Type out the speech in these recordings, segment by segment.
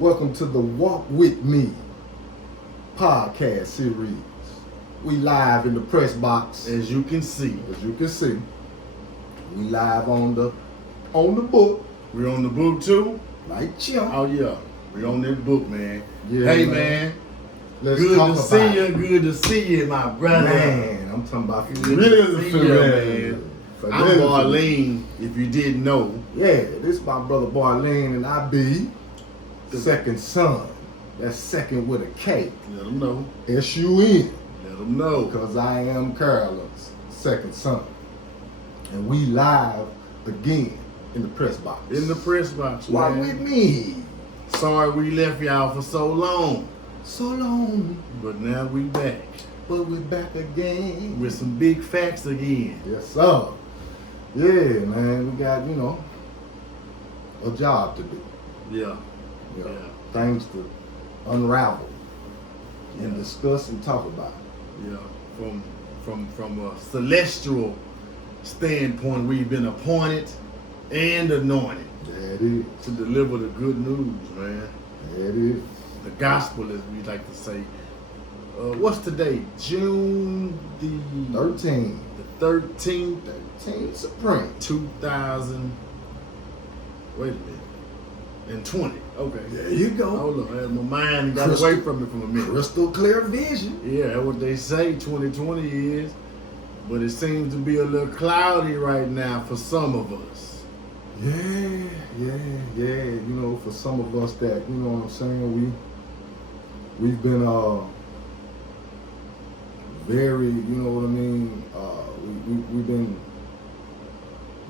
Welcome to the Walk With Me podcast series. We live in the press box. As you can see. We live on the book. We're on the book too? Like Chimp. Oh yeah. We're on that book, man. Yeah, hey man. Let's Good talk to about see you. it. Good to see you, my brother. Man, I'm talking about Good to see you, man. I'm Fidelity. Barlene, if you didn't know. Yeah, this is my brother Barlene, and I be the second son. That's second with a K. Let them know. S-U-N. Let them know. Because I am Carolyn's second son. And we live again in the press box. In the press box, Walk man. with me. Sorry we left y'all for so long. So long, But now we back. but we're back again. With some big facts again. Yes, sir. Yeah, man, we got, a job to do. Yeah. You know, Yeah. things to unravel and Yeah. discuss and talk about. Yeah, from a celestial standpoint, we've been appointed and anointed There it is. to deliver the good news, man. There it is. The gospel, as we like to say. What's today? June the 13. the 13th, 13 Supreme. 2000. Wait a minute. And 20. Okay. There you go. Hold on, my mind got Crystal- away from me for a minute. Crystal clear vision. Yeah, that's what they say 2020 is. But it seems to be a little cloudy right now for some of us. Yeah. For some of us that, you know what I'm saying, we've been very, you know what I mean, we've been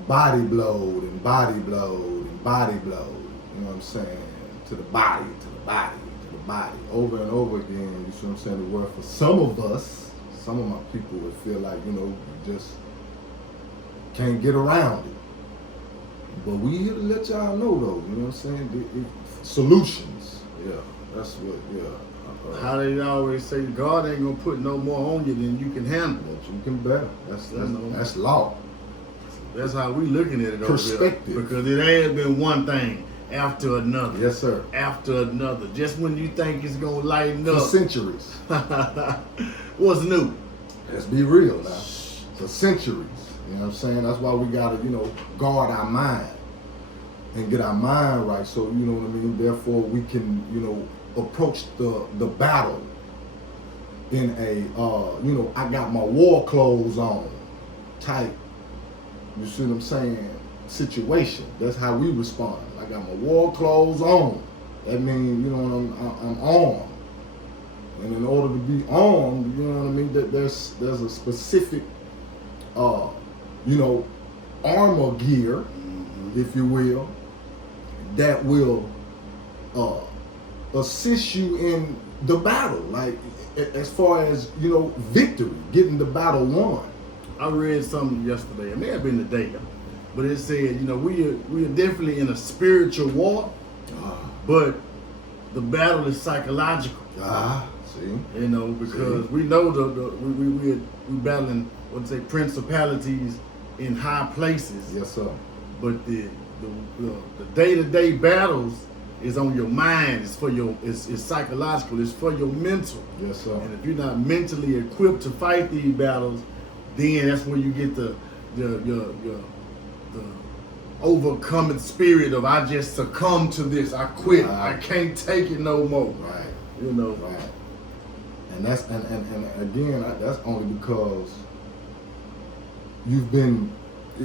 body blowed, you know what I'm saying, to the body, over and over again, you see what I'm saying, the word for some of us, some of my people would feel like, you just can't get around it. But we here to let y'all know though, you know what I'm saying, solutions, yeah, that's what, How they always say, God ain't gonna put no more on you than you can handle. that you can bear, that's law. That's how we looking at it over Perspective. here. Because it has been one thing after another. Yes, sir. After another. Just when you think it's gonna lighten For up. centuries. What's new? Let's be real now. For centuries. You know what I'm saying? That's why we gotta, guard our mind and get our mind right. So, you know what I mean? Therefore, we can, approach the battle in a, I got my war clothes on type, you see what I'm saying, situation. That's how we respond. I got my war clothes on. That means, I'm armed. And in order to be armed, you know what I mean, that there's a specific, armor gear, if you will, that will assist you in the battle. Like, as far as, victory, getting the battle won. I read something yesterday. It may have been today, but it said, we are definitely in a spiritual war, but the battle is psychological. See? Because we know we're battling, principalities in high places. Yes, sir. But the day-to-day battles is on your mind. It's psychological. It's for your mental. Yes, sir. And if you're not mentally equipped to fight these battles, then that's where you get the overcoming spirit of I just succumb to this. I quit. Right. I can't take it no more. Right. Right. And that's and again, that's only because you've been.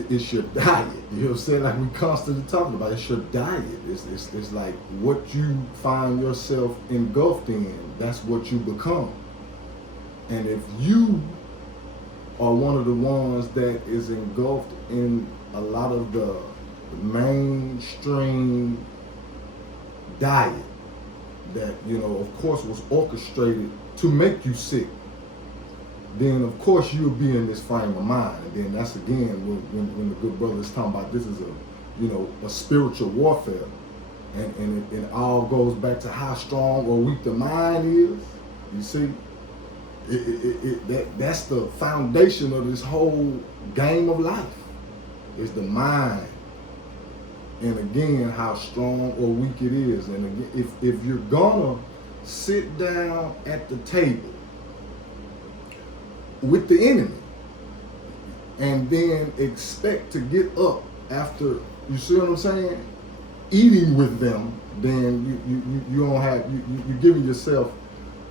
It's your diet. You know what I'm saying? Like we constantly talking about. It's your diet. It's like what you find yourself engulfed in. That's what you become. And if you are one of the ones that is engulfed in a lot of the mainstream diet that, of course was orchestrated to make you sick, then of course you'll be in this frame of mind. And then that's again when the good brother is talking about this is a spiritual warfare. And it all goes back to how strong or weak the mind is. You see? That's the foundation of this whole game of life. Is the mind. and again how strong or weak it is. And again, if you're gonna sit down at the table with the enemy and then expect to get up after, you see what I'm saying, eating with them, then you don't have, you're giving yourself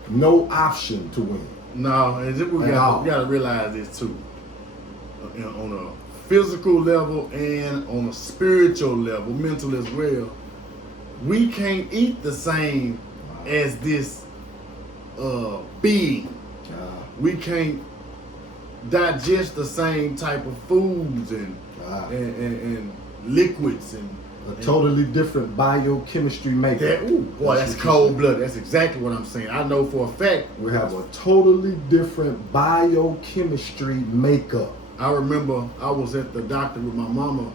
no option to win. No, and we gotta realize this too. On a physical level and on a spiritual level, mental as well, we can't eat the same as this being. We can't digest the same type of foods and liquids and a totally different biochemistry makeup. That's cold blood. That's exactly what I'm saying. I know for a fact. We have a totally different biochemistry makeup. I remember I was at the doctor with my mama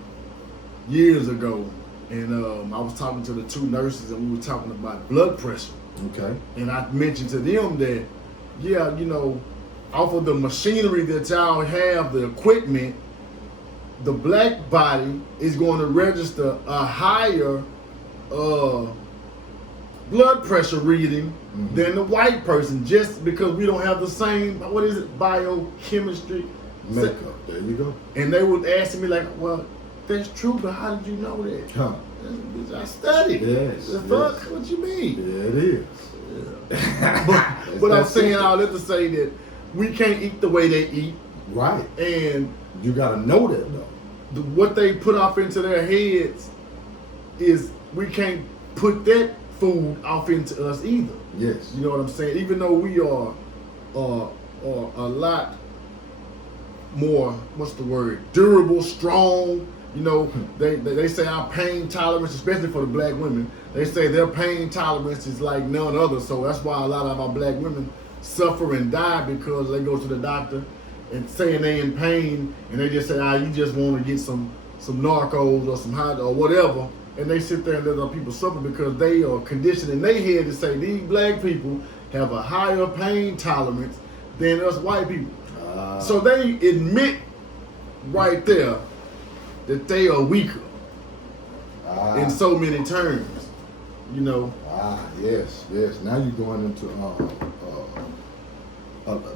years ago, and I was talking to the two nurses, and we were talking about blood pressure. Okay. And I mentioned to them that, yeah, you know, off of the machinery that y'all have, the equipment, the black body is going to register a higher blood pressure reading than the white person, just because we don't have the same, what is it, biochemistry makeup. There you go. And they would ask me like, well, that's true, but how did you know that? Huh. I studied. Yes. The fuck? What you mean? Yeah, it is. Yeah. but I'm saying all that to say that we can't eat the way they eat. Right. And you gotta know that though. What they put off into their heads is we can't put that food off into us either. Yes. You know what I'm saying? Even though we are a lot more, what's the word, durable, strong. You know, they say our pain tolerance, especially for the black women, they say their pain tolerance is like none other. So that's why a lot of our black women suffer and die, because they go to the doctor and saying they in pain, and they just say, you just want to get some Narcos or some hot or whatever, and they sit there and let other people suffer because they are conditioned in their head to say these black people have a higher pain tolerance than us white people. So they admit right there that they are weaker in so many terms, you know. Yes. Now you're going into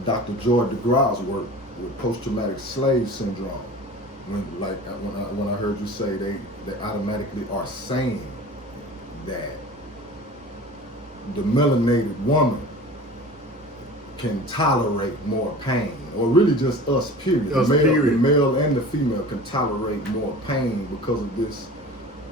Dr. Joy DeGraw's work with post-traumatic slave syndrome. When I heard you say they automatically are saying that the melanated woman can tolerate more pain, or really just us, period. The male and the female can tolerate more pain because of this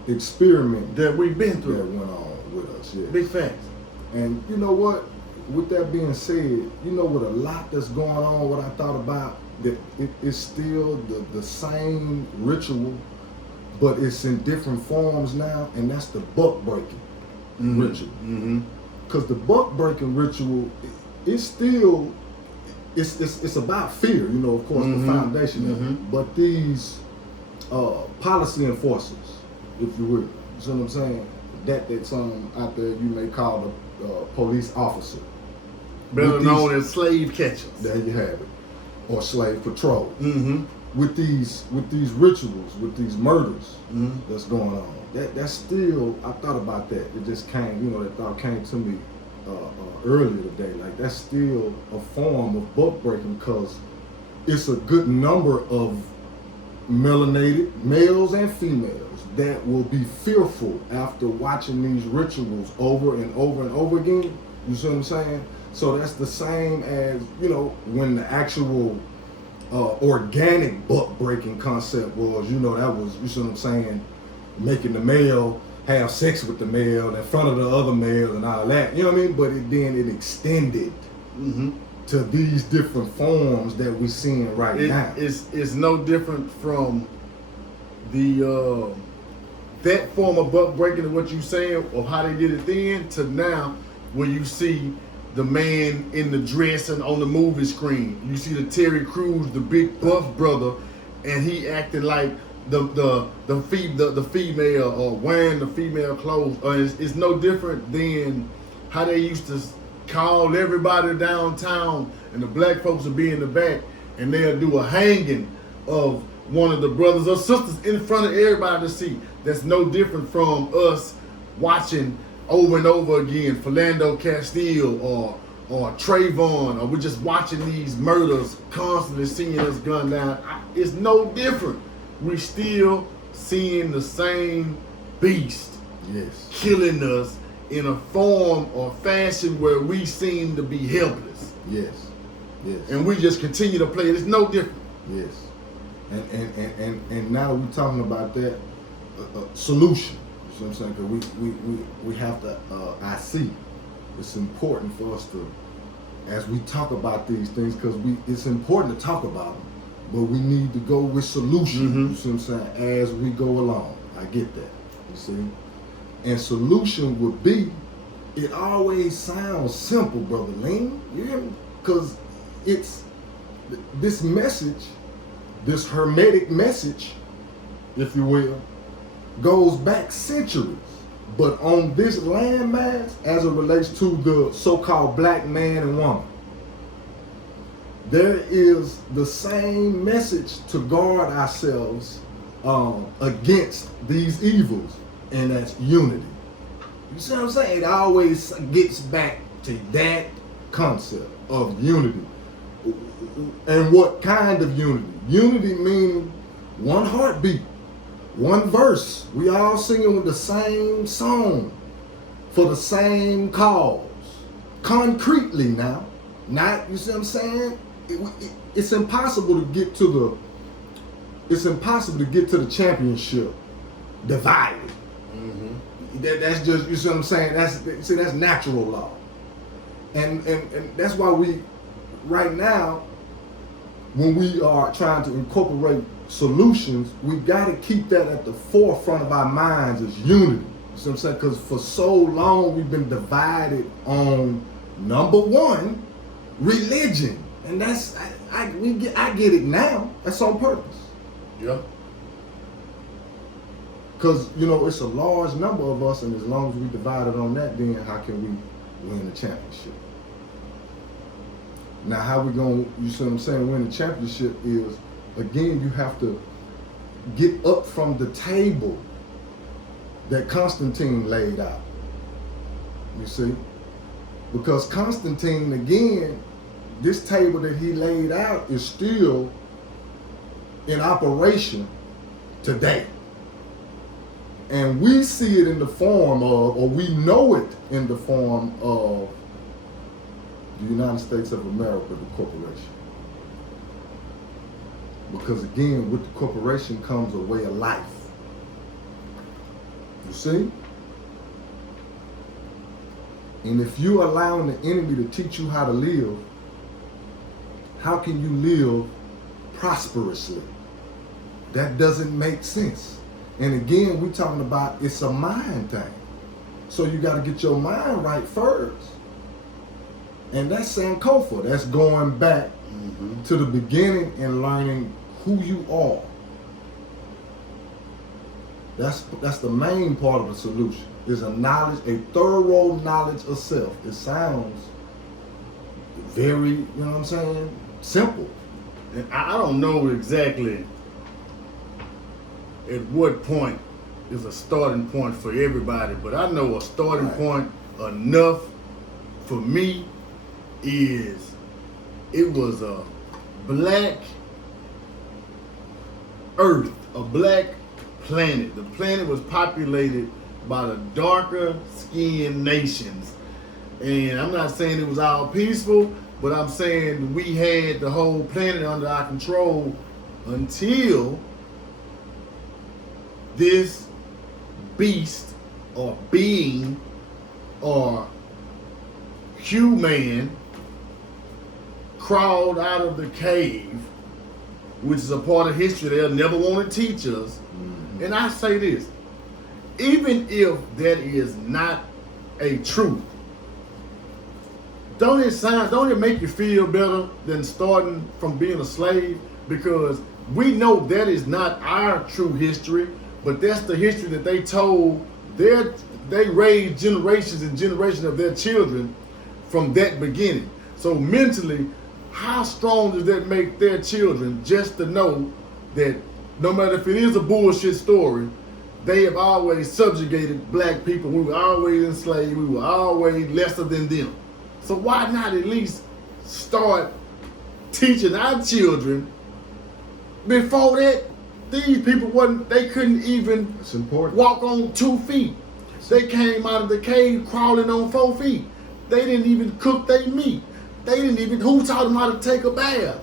experiment that we've been through that went on with us. Yeah. Big facts. And you know what? With that being said, you know, with a lot that's going on, what I thought about, that it's still the same ritual, but it's in different forms now, and that's the buck breaking ritual. Because the buck breaking ritual, it's still, it's about fear, you know, of course, the foundation of it. But these policy enforcers, if you will, you see what I'm saying? That some out there you may call the police officer. Better known as slave catchers. There you have it. Or slave patrol. With these rituals, with these murders that's going on. That's still, I thought about that. It just came, you know, that thought came to me earlier today. Like, that's still a form of buck breaking, because it's a good number of melanated males and females that will be fearful after watching these rituals over and over and over again. You see what I'm saying? So that's the same as, you know, when the actual organic buck breaking concept was, you know, that was, you see what I'm saying, making the male have sex with the male in front of the other male and all that, you know what I mean? But then it extended to these different forms that we're seeing now. It's no different from the that form of buck breaking of what you saying, or how they did it then, to now where you see the man in the dress and on the movie screen. You see the Terry Crews, the big buff brother, and he acting like the female, or wearing the female clothes. It's no different than how they used to call everybody downtown, and the black folks will be in the back, and they'll do a hanging of one of the brothers or sisters in front of everybody to see. that's no different from us watching over and over again Philando Castile or Trayvon, or we're just watching these murders constantly, seeing us gunned down. It's no different. We still seeing the same beast Yes. killing us in a form or fashion where we seem to be helpless, Yes. Yes. and we just continue to play it. It's no different. Yes. And now we're talking about that solution. You know what I'm saying? Because we have to. I see. It's important for us to, as we talk about these things, because it's important to talk about them, but we need to go with solutions. Mm-hmm. You see what I'm saying? As we go along. I get that. You see? And solution would be, it always sounds simple, Brother Lean. You hear me? Because it's this message, this hermetic message, if you will, goes back centuries. But on this landmass, as it relates to the so-called black man and woman, there is the same message to guard ourselves against these evils, and that's unity. You see what I'm saying? It always gets back to that concept of unity. And what kind of unity? Unity meaning one heartbeat, one verse. We all singing with the same song for the same cause. Concretely now. Not, you see what I'm saying? It's impossible to get to the championship divided. Mm-hmm. That's just, you see what I'm saying? That's natural law. And that's why we, right now, when we are trying to incorporate solutions, we got to keep that at the forefront of our minds as unity. You see what I'm saying? Because for so long we've been divided on, number one, religion. And that's, I get it now. That's on purpose. Yeah. Because, it's a large number of us, and as long as we divided on that, then how can we win the championship? Now, how we going to, you see what I'm saying, win the championship is, again, you have to get up from the table that Constantine laid out. You see? Because Constantine, again, this table that he laid out is still in operation today. And we see it in the form of, or we know it in the form of, the United States of America, the corporation. Because again, with the corporation comes a way of life. You see? And if you're allowing the enemy to teach you how to live, how can you live prosperously? That doesn't make sense. And again, we're talking about it's a mind thing. So you got to get your mind right first. And that's Sankofa. That's going back to the beginning and learning who you are. That's the main part of the solution. Is a thorough knowledge of self. It sounds very, you know what I'm saying, simple. And I don't know exactly at what point is a starting point for everybody, but I know a starting point enough for me is it was a black earth, a black planet. The planet was populated by the darker skinned nations. And I'm not saying it was all peaceful, but I'm saying we had the whole planet under our control until this beast or being or human crawled out of the cave, which is a part of history they'll never want to teach us. Mm-hmm. And I say this, even if that is not a truth, don't it make you feel better than starting from being a slave? Because we know that is not our true history, but that's the history that they told they raised generations and generations of their children from that beginning. So mentally, how strong does that make their children just to know that no matter if it is a bullshit story, they have always subjugated black people. We were always enslaved. We were always lesser than them. So why not at least start teaching our children? Before that, these people they couldn't even It's important. walk on 2 feet. They came out of the cave crawling on 4 feet. They didn't even cook their meat. Who taught them how to take a bath?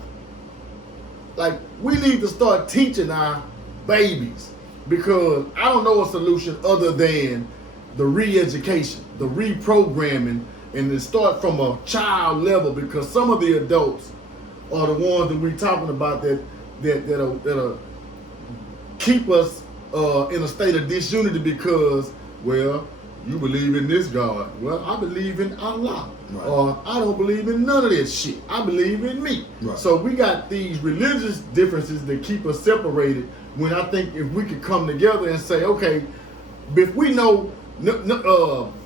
Like, we need to start teaching our babies, because I don't know a solution other than the re-education, the reprogramming, and to start from a child level, because some of the adults are the ones that we're talking about that'll keep us in a state of disunity because, well, you believe in this God. Well, I believe in Allah. Right. Or I don't believe in none of this shit. I believe in me. Right. So we got these religious differences that keep us separated, when I think if we could come together and say, okay, if we know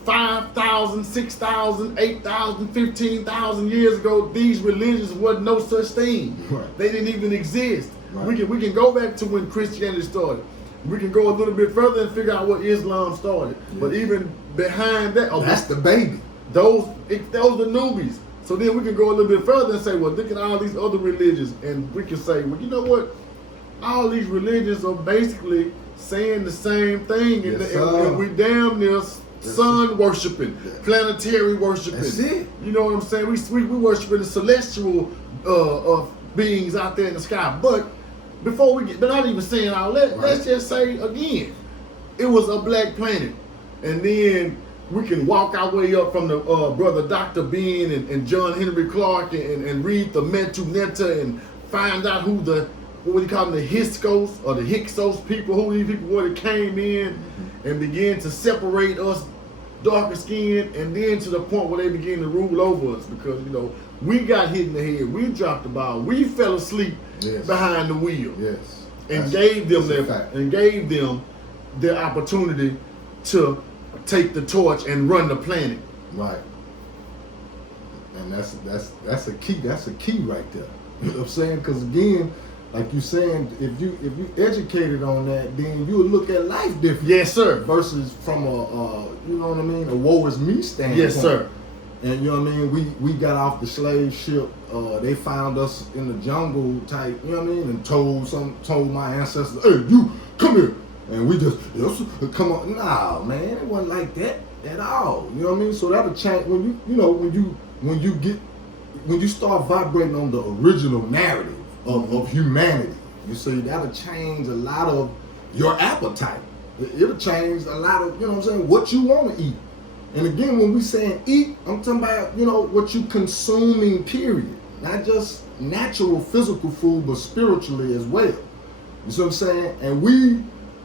5,000, 6,000, 8,000, 15,000 years ago, these religions wasn't no such thing. Right. They didn't even exist. Right. We can go back to when Christianity started. We can go a little bit further and figure out what Islam started. Yes. But even behind that, That's the baby. those are newbies. So then we can go a little bit further and say, well, look at all these other religions, and we can say, well, you know what? All these religions are basically saying the same thing, and, Yes, and we damn near sun worshiping, Yeah. planetary worshiping. That's it. You know what I'm saying? We worshiping the celestial beings out there in the sky. But before we get, but not even saying all that, Right. let's just say again, it was a black planet, and then we can walk our way up from the brother Dr. Bean and John Henry Clark and read the Metu Netta and find out who what would you call them, the Hyksos or the Hyksos people, who these people were that came in and began to separate us darker skinned, and then to the point where they began to rule over us, because, you know, we got hit in the head, we dropped the ball, we fell asleep Yes. behind the wheel, Yes. and That's- gave them that's a fact. their opportunity to take the torch and run the planet. Right. And that's a key. That's a key right there. You know what I'm saying? Because again, like you saying, if you educated on that, then you would look at life different. Yes, sir. Versus from a you know what I mean, a woe is me standpoint. Yes, sir. And you know what I mean? We got off the slave ship. They found us in the jungle type. You know what I mean? And told my ancestors, "Hey, you come here." And we just come on. Nah, man, it wasn't like that at all. You know what I mean? So that'll change when you start vibrating on the original narrative of humanity. You see, that'll change a lot of your appetite. It'll change a lot of, you know what I'm saying, what you want to eat. And again, when we saying eat, I'm talking about, you know, what you consuming, period. Not just natural physical food, but spiritually as well. You see what I'm saying? And we,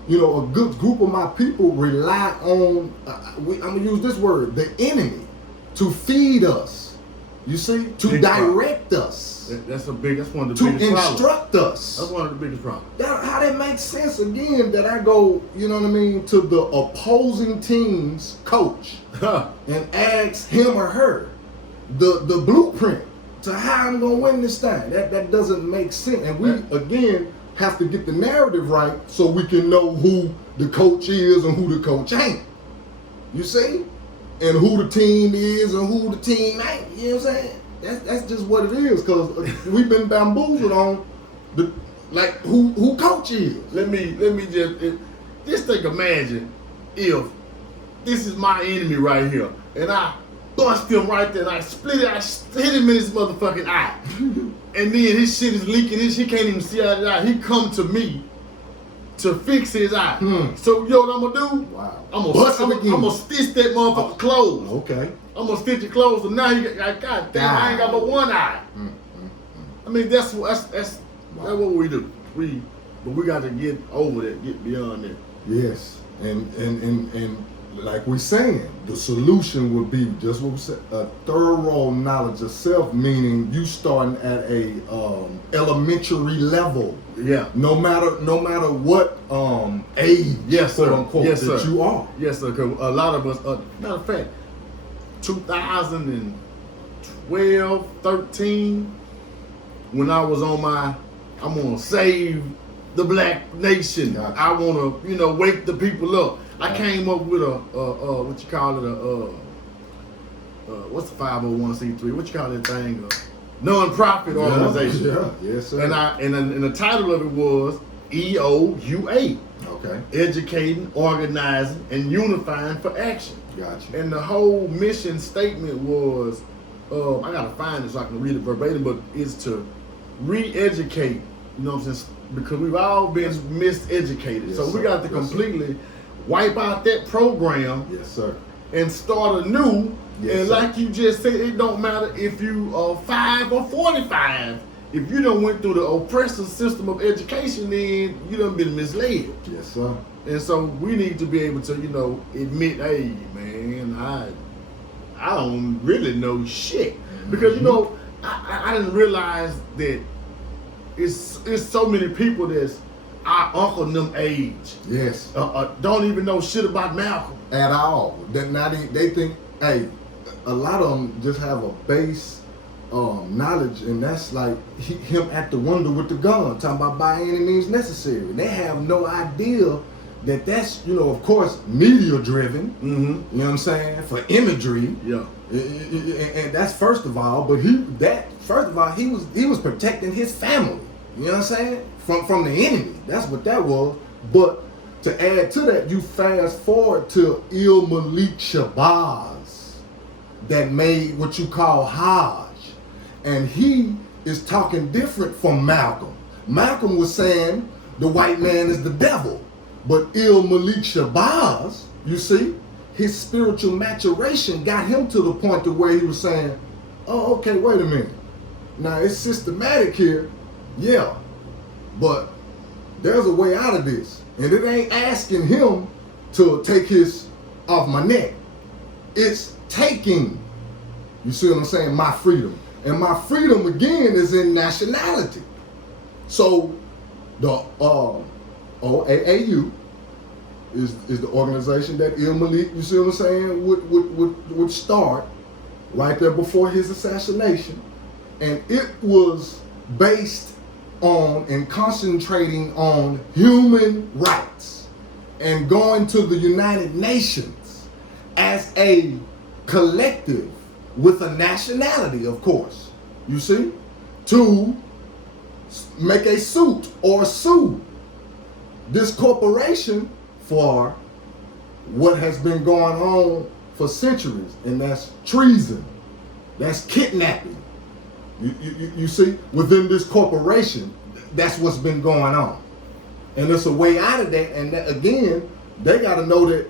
you know, a good group of my people rely on, I'm going to use this word, the enemy, to feed us. You see? To Big direct us. That's one of the To biggest problems. instruct us. That's one of the biggest problems. How that makes sense again, that I go, you know what I mean, to the opposing team's coach and ask him or her the blueprint to how I'm gonna win this thing. That doesn't make sense. And we again have to get the narrative right so we can know who the coach is and who the coach ain't. You see? And who the team is and who the team ain't. You know what I'm saying? That's just what it is, because we've been bamboozled on the who coach is. Let me just think, imagine if this is my enemy right here, and I bust him right there, and I split it, I hit him in his motherfucking eye, and then his shit is leaking, he can't even see out of his eye. He come to me to fix his eye. So you know what I'm gonna do? Wow. I'm Bust him again. gonna stitch that motherfucker closed. Okay. I'm gonna stitch it closed, so now you got, God damn, I ain't got but one eye. I mean, that's what we do. But we got to get over that, get beyond that. Yes, and like we're saying, the solution would be just what we said: a thorough knowledge of self, meaning you starting at a elementary level. Yeah. No matter what age, Yes, sir. quote unquote, Yes, that sir. you are. Yes, sir. Because a lot of us, matter of fact, 2012, 13, when I was on I'm gonna save the black nation. Gotcha. I want to, wake the people up. I Gotcha. came up with what you call it, what's the 501c3? What you call that thing? Non-profit organization. Yeah, yes, sir. And the title of it was EOUA. Okay, Educating, organizing, and unifying for action. gotcha. And the whole mission statement was, I gotta find it so I can read it verbatim, but it's to re-educate, you know what I'm saying? Because we've all been miseducated. Yes, So we sir. got to Yes, completely wipe out that program Yes, sir. and start anew. Yes, And sir. like you just said, it don't matter if you are 5 or 45. If you done went through the oppressive system of education, then you done been misled. Yes, sir. And so we need to be able to, admit, hey, man, I don't really know shit. Because, I didn't realize that it's so many people that's our uncle and them age. Yes. Don't even know shit about Malcolm. At all. They think, hey, a lot of them just have a base knowledge, and that's like him at the window with the gun, talking about by any means necessary. And they have no idea that that's, of course, media driven. Mm-hmm. You know what I'm saying? For imagery. Yeah. And that's first of all, but he was protecting his family. You know what I'm saying? From the enemy. That's what that was. But to add to that, you fast forward to Malik Shabazz that made what you call Hajj. And he is talking different from Malcolm. Malcolm was saying the white man is the devil. But Malik Shabazz, you see, his spiritual maturation got him to the point to where he was saying, oh, okay, wait a minute. Now it's systematic here, yeah, but there's a way out of this. And it ain't asking him to take his off my neck. It's taking, you see what I'm saying, my freedom. And my freedom again is in nationality. So the OAAU is the organization that Malik, you see what I'm saying, would start right there before his assassination. And it was based on and concentrating on human rights and going to the United Nations as a collective with a nationality, of course, you see, to make a suit or sue this corporation for what has been going on for centuries, and that's treason, that's kidnapping. You see, within this corporation, that's what's been going on. And there's a way out of that, and that, again, they got to know that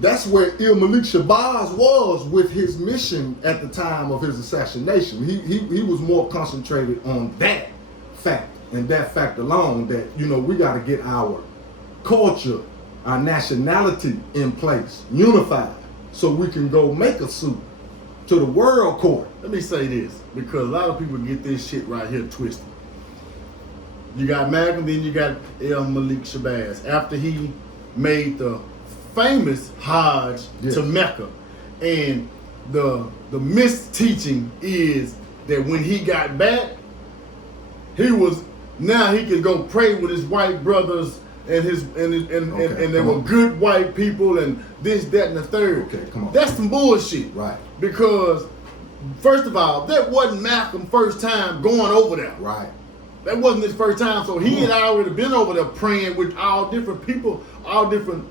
that's where Malik Shabazz was with his mission at the time of his assassination. He was more concentrated on that fact, and that fact alone, that, we got to get our culture, our nationality in place, unified, so we can go make a suit to the world court. Let me say this, because a lot of people get this shit right here twisted. You got Malcolm, then you got Malik Shabazz. After he made the famous Hajj to Mecca, and the misteaching is that when he got back, he could go pray with his white brothers and they were good white people and this, that, and the third. Okay, come on. That's some bullshit. Right. Because first of all, that wasn't Malcolm's first time going over there. Right. That wasn't his first time. So he had already been over there praying with all different people, all different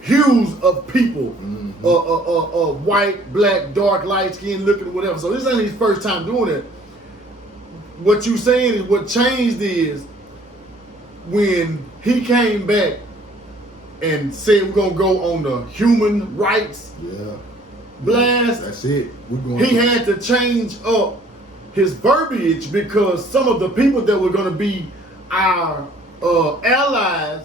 hues of people, white, black, dark, light skin, looking, whatever. So this ain't his first time doing it. What you saying is what changed is when he came back and said we're gonna go on the human rights blast. That's it. He had to change up his verbiage because some of the people that were gonna be our allies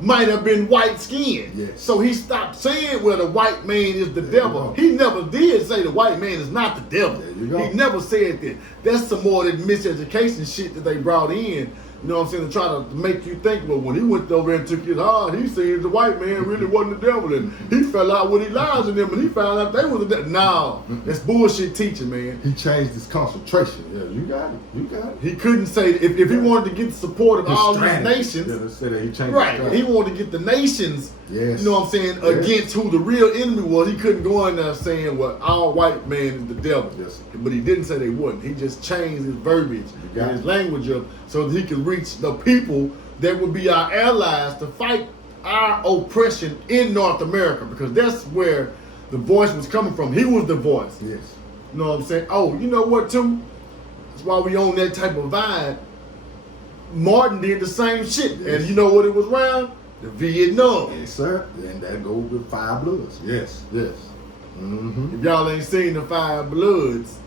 might have been white skinned. Yes. So he stopped saying, well, the white man is the devil. He never did say the white man is not the devil. There you go. He never said that. That's some more of that miseducation shit that they brought in You know what I'm saying? To try to make you think, well, when he went over there and took his he seen the white man really wasn't the devil, and he fell out with Elijah and them, and he found out they was the devil. No, that's bullshit teaching, man. He changed his concentration. Yeah, you got it. You got it. He couldn't say if he wanted to get the support of all these nations. Yeah, let's say that he changed. Right, he wanted to get the nations. Yes. You know what I'm saying? Yes. Against who the real enemy was. He couldn't go in there saying, well, all white man is the devil. Yes. But he didn't say they wouldn't. He just changed his verbiage and his language up so that he could reach the people that would be our allies to fight our oppression in North America, because that's where the voice was coming from. He was the voice. Yes. You know what I'm saying? Oh, you know what, too? That's why we own that type of vibe. Martin did the same shit. Yes. And you know what it was around? The Vietnam. Yes, sir. And that goes with Five Bloods. Yes, yes. Mm-hmm. If y'all ain't seen the Five Bloods,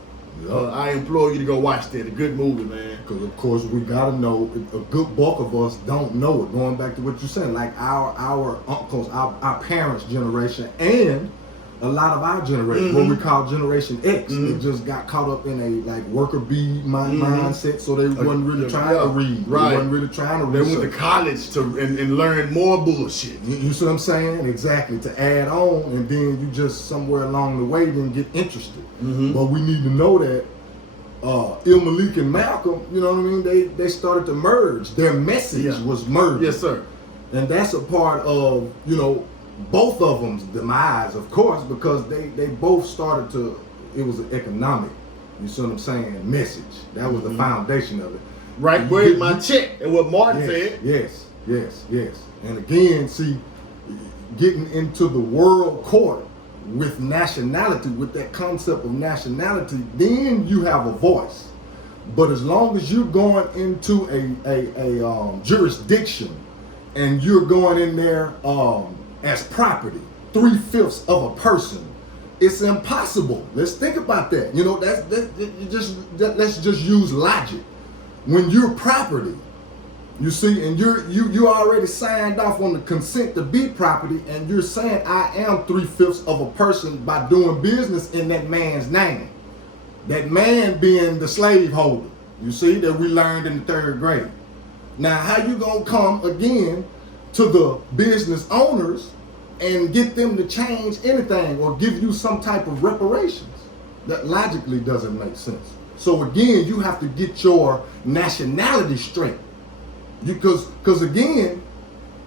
I implore you to go watch that. A good movie, man. Because of course we gotta know. A good bulk of us don't know it. Going back to what you said, like our uncles, our parents' generation, and a lot of our generation, what we call Generation X, they just got caught up in a like worker bee mindset, so they wasn't really trying to read. Right. They wasn't really trying to They research. went to college and learn more bullshit. You see what I'm saying? Exactly. To add on, and then you just somewhere along the way didn't get interested. But we need to know that Malik and Malcolm, you know what I mean? They started to merge. Their message was merged. Yes, sir. And that's a part of, you know, both of them's demise, of course, because they both started to, it was an economic, you see what I'm saying, message. That was the foundation of it. Right, where's my check? And what Martin said. Yes. And again, see, getting into the world court with nationality, with that concept of nationality, then you have a voice. But as long as you're going into a jurisdiction and you're going in there as property, 3/5 of a person, it's impossible. Let's think about that. You know, let's just use logic. When you're property, you see, and you already signed off on the consent to be property, and you're saying I am 3/5 of a person by doing business in that man's name. That man being the slaveholder, you see, that we learned in the 3rd grade. Now, how you gonna come again to the business owners and get them to change anything or give you some type of reparations? That logically doesn't make sense. So again, you have to get your nationality straight. Because again,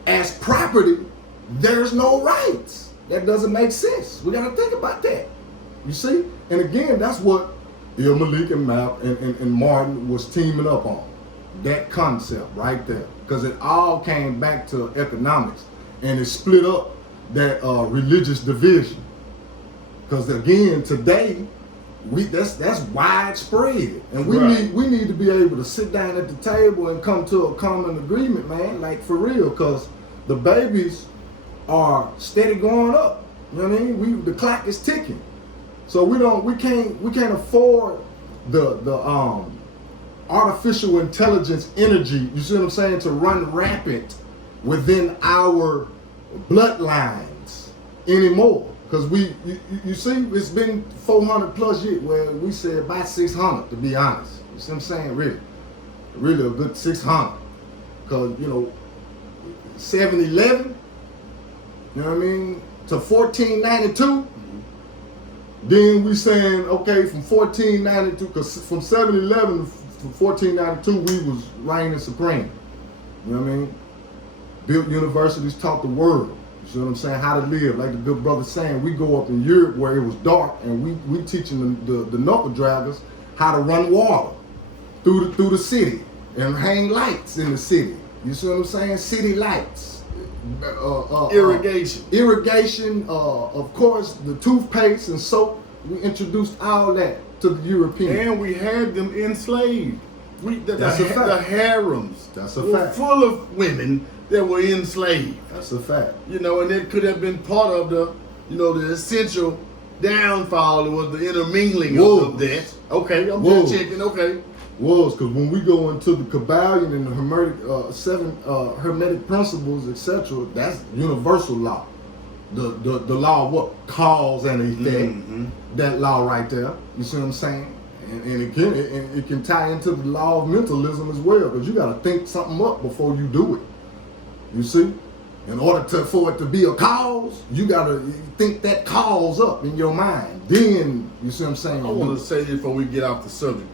as property, there's no rights. That doesn't make sense. We gotta think about that. You see? And again, that's what Malik and Martin was teaming up on. That concept right there. Because it all came back to economics, and it split up that religious division. Because again, today, that's widespread, and we need to be able to sit down at the table and come to a common agreement, man. Like for real, because the babies are steady going up. You know what I mean? The clock is ticking, so we can't afford the artificial intelligence energy. You see what I'm saying? To run rampant within our bloodlines anymore. Because you see, it's been 400 plus years where we said about 600, to be honest. You see what I'm saying? Really a good 600. Because, you know, 7-11, you know what I mean, to 1492. Then we saying, okay, from 1492, because from 7-11 to 1492, we was reigning supreme. You know what I mean? Built universities, taught the world. You see what I'm saying? How to live. Like the good brother saying, we go up in Europe where it was dark, and we teaching the knuckle draggers how to run water through the city and hang lights in the city. You see what I'm saying? City lights. Irrigation. Irrigation, of course, the toothpaste and soap. We introduced all that to the Europeans. And we had them enslaved. That's a fact. The harems That's a were fact. full of women that were enslaved. That's a fact. You know, and that could have been part of the essential downfall. It was the intermingling of that. Okay, I'm just checking. Okay. Was because when we go into the Kabbalion and the Hermetic 7 Hermetic principles, etc., that's universal law. The law of what? Cause and effect. That law right there. You see what I'm saying? And it can tie into the law of mentalism as well, because you got to think something up before you do it. You see, in order for it to be a cause, you got to think that cause up in your mind. Then you see what I'm saying. I want to say this before we get off the subject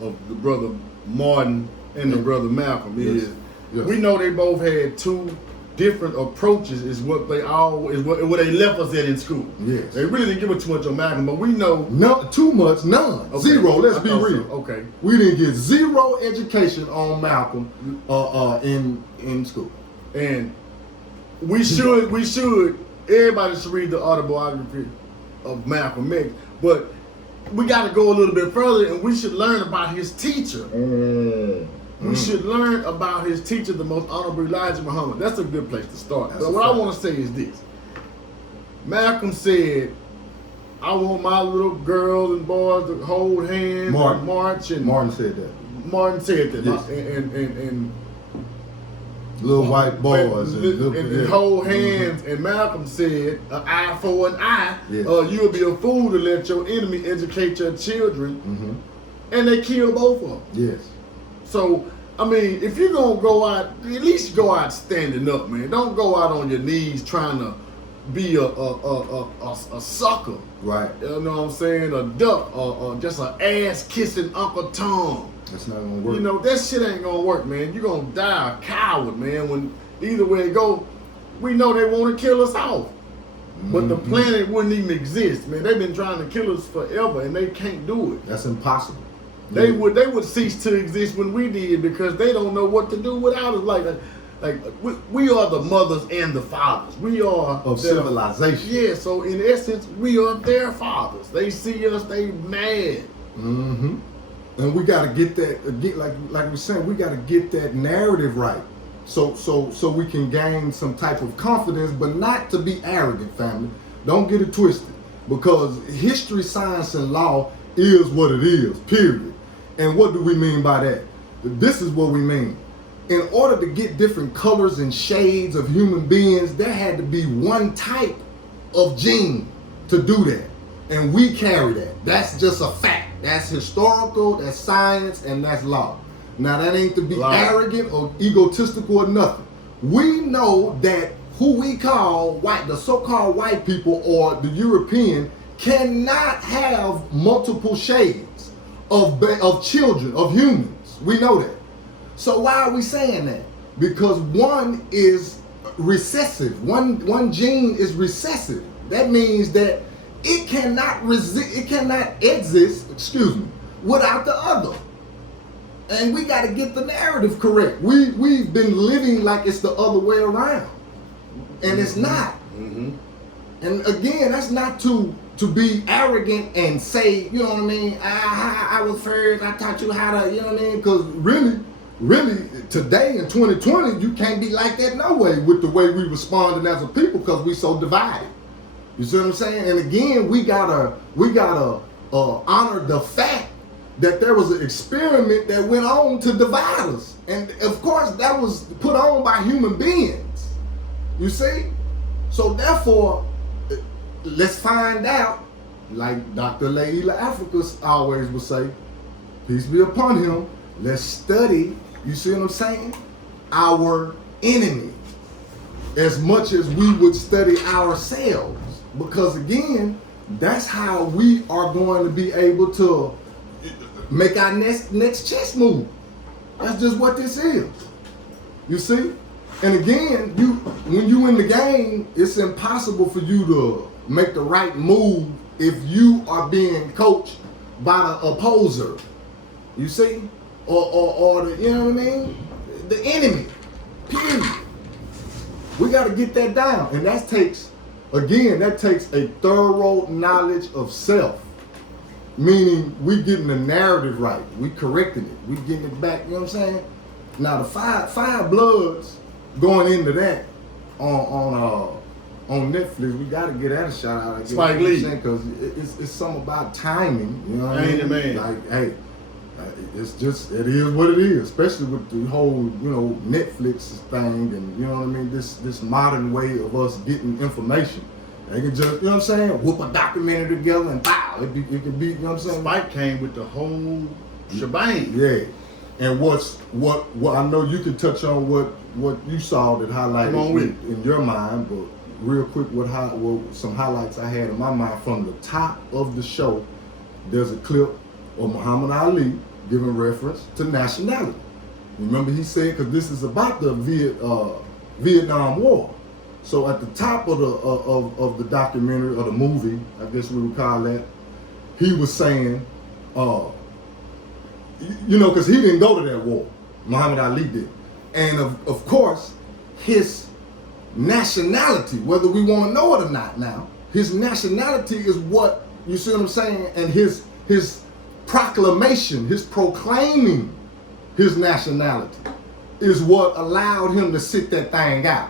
of the brother Martin and the brother Malcolm. Yes. Yes. We know they both had two different approaches. Is what they left us at in school. Yes. They really didn't give it too much on Malcolm, but we know too much, none, okay. Zero. Let's I be thought real. so. Okay. We didn't get zero education on Malcolm in school. And we should everybody should read the autobiography of Malcolm X, but we got to go a little bit further, and we should learn about his teacher. We should learn about his teacher, the most honorable Elijah Muhammad. That's a good place to start. But what I want to say is this. Malcolm said, I want my little girls and boys to hold hands and march. And Martin said that. Martin said that. Yes. And little white boys and hold hands. And Malcolm said, an eye for an eye. Yes. You'll be a fool to let your enemy educate your children. And they kill both of them. Yes. So, I mean, if you're going to go out, at least go out standing up, man. Don't go out on your knees trying to be a sucker. Right. You know what I'm saying? A duck or just an ass-kissing Uncle Tom. That's not going to work. You know, that shit ain't going to work, man. You're going to die a coward, man. When either way it go, we know they want to kill us off. But the planet wouldn't even exist, man. They've been trying to kill us forever, and they can't do it. That's impossible. They would cease to exist when we did, because they don't know what to do without us. Like we are the mothers and the fathers. We are of civilization. Yeah, so in essence, we are their fathers. They see us, they mad. And we got to get that, like we said, we got to get that narrative right. So we can gain some type of confidence, but not to be arrogant, family. Don't get it twisted, because history, science, and law is what it is, period. And what do we mean by that? This is what we mean. In order to get different colors and shades of human beings, there had to be one type of gene to do that. And we carry that. That's just a fact. That's historical, that's science, and that's law. Now, that ain't to be arrogant or egotistical or nothing. We know that who we call white, the so-called white people or the European, cannot have multiple shades of children, of humans. We know that. So why are we saying that? Because one is recessive. One gene is recessive. That means that it cannot exist, without the other. And we got to get the narrative correct. We've been living like it's the other way around, and it's not. And again, that's not to be arrogant and say, you know what I mean, I was first, I taught you how to, you know what I mean, because really, today in 2020, you can't be like that no way with the way we responding as a people, because we so divided. You see what I'm saying? And again, we gotta honor the fact that there was an experiment that went on to divide us. And of course, that was put on by human beings. You see? So therefore, let's find out, like Dr. Laila Africa always would say, peace be upon him, let's study, you see what I'm saying, our enemy as much as we would study ourselves. Because again, that's how we are going to be able to make our next chess move. That's just what this is. You see? And again, when you in the game, it's impossible for you to make the right move if you are being coached by the opposer. You see? Or the, you know what I mean? The enemy. Period. We got to get that down. And that takes a thorough knowledge of self. Meaning we getting the narrative right. We correcting it. We getting it back. You know what I'm saying? Now the five bloods going into that on Netflix, we got to get that a shout out. Spike Lee. Because it's something about timing. You know what I mean? Man. Like, hey, it's just, it is what it is. Especially with the whole, Netflix thing, and you know what I mean. This modern way of us getting information. They can just, you know what I'm saying, whoop a documentary together and bow. It could be, you know what I'm saying? Spike came with the whole shebang. Yeah. And what I know you can touch on what you saw that highlighted Come on with it. in your mind, but real quick, some highlights I had in my mind from the top of the show. There's a clip of Muhammad Ali giving reference to nationality. Remember he said, because this is about the Vietnam War. So at the top of the documentary or the movie, I guess we would call that, he was saying, you know, because he didn't go to that war. Muhammad Ali did. And of course, his nationality, whether we want to know it or not now, his nationality is what, you see what I'm saying? And his proclamation, his proclaiming his nationality is what allowed him to sit that thing out.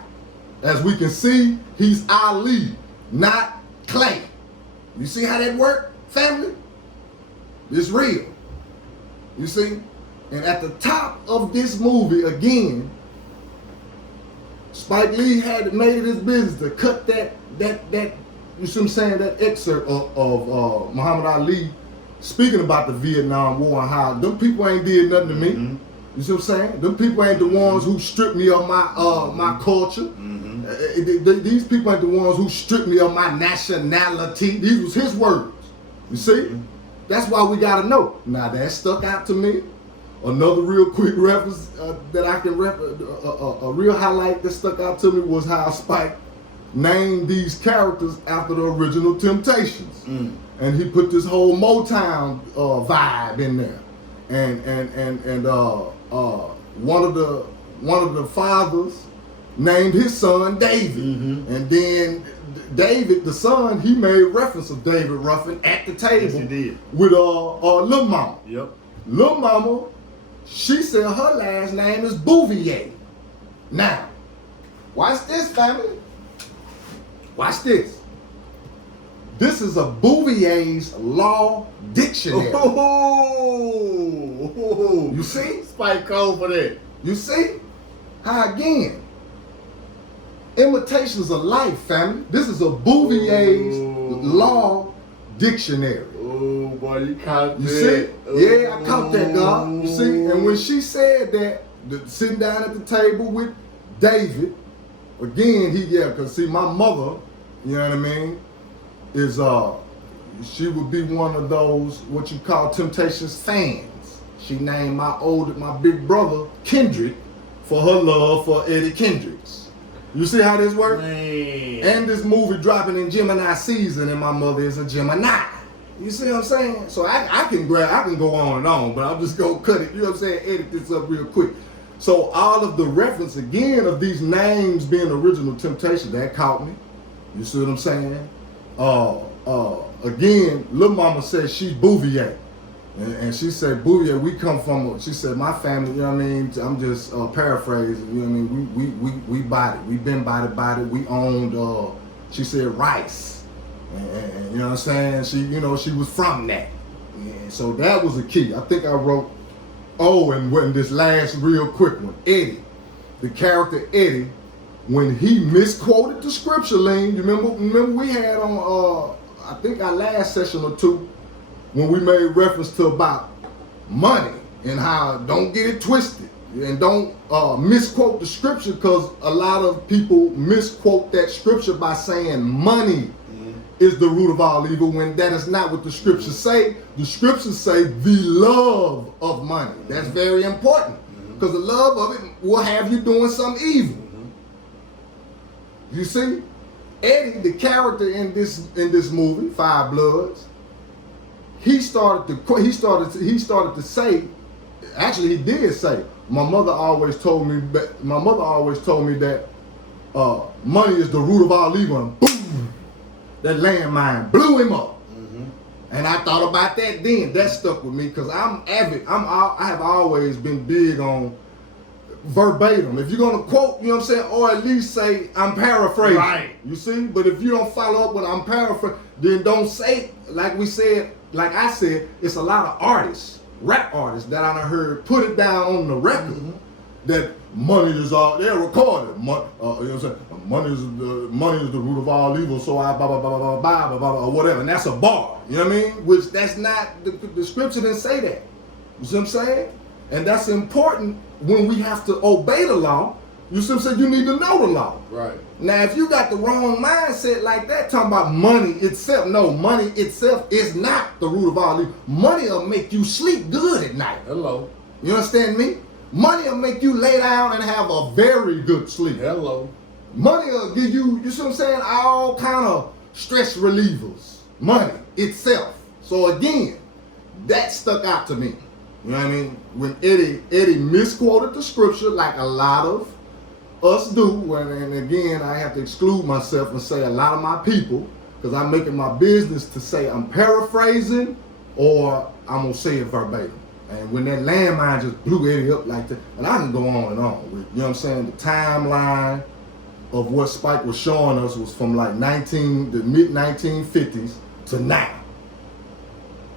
As we can see, he's Ali, not Clay. You see how that worked, family? It's real. You see? And at the top of this movie, again, Spike Lee had made it his business to cut that you see what I'm saying, that excerpt of Muhammad Ali speaking about the Vietnam War and how them people ain't did nothing to me. Mm-hmm. You see what I'm saying? Them people ain't the ones who stripped me of my my culture. Mm-hmm. These people ain't the ones who stripped me of my nationality. These was his words. You see? Mm-hmm. That's why we gotta know. Now that stuck out to me. Another real quick reference that I can a real highlight that stuck out to me was how Spike named these characters after the original Temptations, and he put this whole Motown vibe in there, and one of the fathers named his son David, and then David, the son, he made reference of David Ruffin at the table. Yes, he did. With Lil Mama. Yep. Lil Mama, she said her last name is Bouvier. Now, watch this, family. Watch this. This is a Bouvier's Law Dictionary. Oh, You see? Spike code for that. You see? How again? Imitations of life, family. This is a Bouvier's Law Dictionary. Oh boy, you caught You that. see? Yeah, I caught that, God. You see? And when she said that, sitting down at the table with David, again, because see, my mother, you know what I mean, is, she would be one of those, what you call Temptations fans. She named my big brother, Kendrick, for her love for Eddie Kendricks. You see how this works? Man. And this movie dropping in Gemini season, and my mother is a Gemini. You see what I'm saying? So I can go on and on, but I'm just gonna cut it. You know what I'm saying? Edit this up real quick. So all of the reference again of these names being original Temptation, that caught me. You see what I'm saying? Again, Lil Mama said she's Bouvier. And she said, Bouvier, we come from, she said, my family, you know what I mean? I'm just paraphrasing, you know what I mean? We bought it. We've been bought it. We owned, she said, rice. And you know what I'm saying? She, you know, she was from that. And so that was a key. I think I wrote, and when this last real quick one, Eddie, the character Eddie, when he misquoted the scripture, Lane, you remember we had on, I think our last session or two, when we made reference to about money and how don't get it twisted and don't misquote the scripture, because a lot of people misquote that scripture by saying money is the root of all evil, when that is not what the scriptures say. The scriptures say the love of money. That's very important, because the love of it will have you doing some evil. You see, Eddie, the character in this movie, Five Bloods, he started to say, actually he did say, my mother always told me that money is the root of all evil, and boom, that landmine blew him up. And I thought about that then. That stuck with me, because I'm avid. I have always been big on verbatim. If you're gonna quote, you know what I'm saying, or at least say I'm paraphrasing. Right. You see? But if you don't follow up with I'm paraphrasing, then don't say, like we said, like I said, it's a lot of artists, rap artists that I done heard put it down on the record that money is all they're recorded. You know what I'm saying? Money is the root of all evil. So I blah blah blah blah blah blah blah or whatever, and that's a bar. You know what I mean? Which that's not the scripture didn't say that. You see what I'm saying? And that's important when we have to obey the law. You see what I'm saying? You need to know the law. Right. Now, if you got the wrong mindset like that, talking about money itself, no, money itself is not the root of all evil. Money will make you sleep good at night. Hello. You understand me? Money will make you lay down and have a very good sleep. Hello. Money will give you, you see what I'm saying, all kind of stress relievers. Money itself. So again, that stuck out to me. You know what I mean? When Eddie misquoted the scripture like a lot of us do, and again, I have to exclude myself and say a lot of my people, because I'm making my business to say I'm paraphrasing or I'm going to say it verbatim. And when that landmine just blew Eddie up like that, and I can go on and on with, you know what I'm saying, the timeline of what Spike was showing us was from like the mid-1950s to now.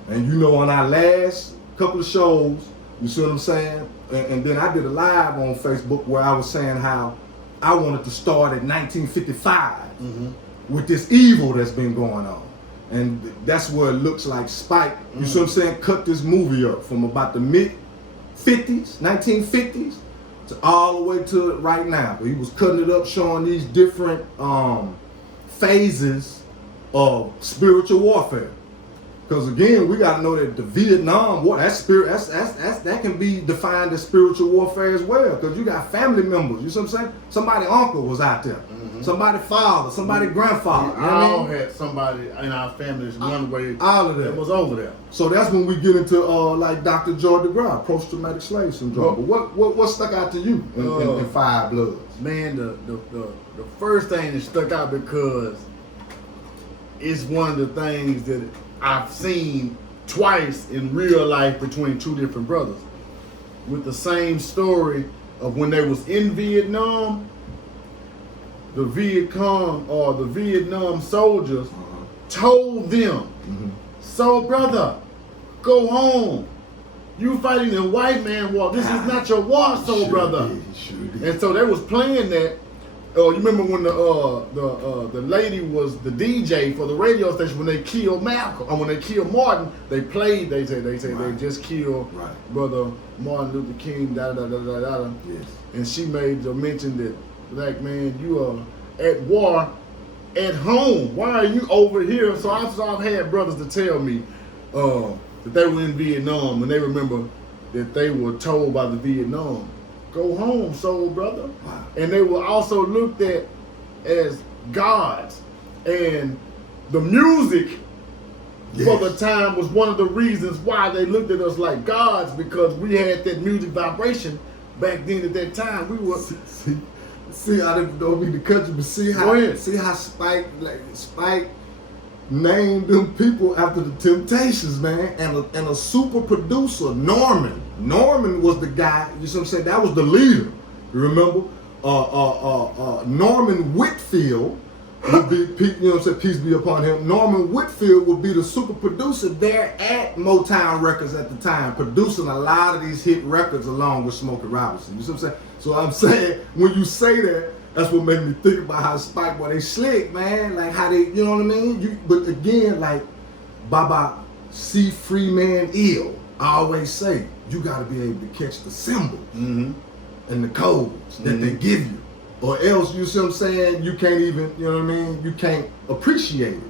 And you know, on our last couple of shows, you see what I'm saying? And then I did a live on Facebook where I was saying how I wanted to start at 1955 with this evil that's been going on. And that's where it looks like Spike, you see what I'm saying, cut this movie up from about the mid-50s, 1950s, to all the way to right now. But he was cutting it up, showing these different phases of spiritual warfare. Because again, we gotta know that the Vietnam War, that can be defined as spiritual warfare as well. Because you got family members, you see what I'm saying? Somebody uncle was out there, somebody father, somebody grandfather. We all had somebody in our families one way all of that was over there. So that's when we get into like Dr. Joy DeGraw, post-traumatic slave syndrome. But what stuck out to you in Five Bloods? Man, the first thing that stuck out because it's one of the things that I've seen twice in real life between two different brothers with the same story of when they was in Vietnam. The Viet Cong or the Vietnam soldiers told them, "So brother, go home. You fighting the white man war. This is not your war, so brother." And so they was playing that. You remember when the lady was the DJ for the radio station when they killed Malcolm, or when they killed Martin? They played. They say they just killed brother Martin Luther King. Da da da da da. Yes. And she made the mention that, black man, you are at war at home. Why are you over here? So I've had brothers to tell me that they were in Vietnam when they remember that they were told by the Vietnam, "Go home, soul brother." Wow. And they were also looked at as gods. And the music for the time was one of the reasons why they looked at us like gods, because we had that music vibration back then at that time. We were see I don't mean to cut you, but see how Spike named them people after the Temptations, man. And a super producer, Norman. Norman was the guy, you see what I'm saying? That was the leader. You remember? Norman Whitfield would be, you know what I'm saying, peace be upon him. Norman Whitfield would be the super producer there at Motown Records at the time, producing a lot of these hit records along with Smokey Robinson. You see what I'm saying? So I'm saying, when you say that, that's what made me think about how Spike, boy, they slick, man. Like how they, you know what I mean? But again, like Baba C. Freeman Ill, I always say, you gotta be able to catch the symbols and the codes that they give you. Or else, you see what I'm saying, you can't even, you know what I mean? You can't appreciate it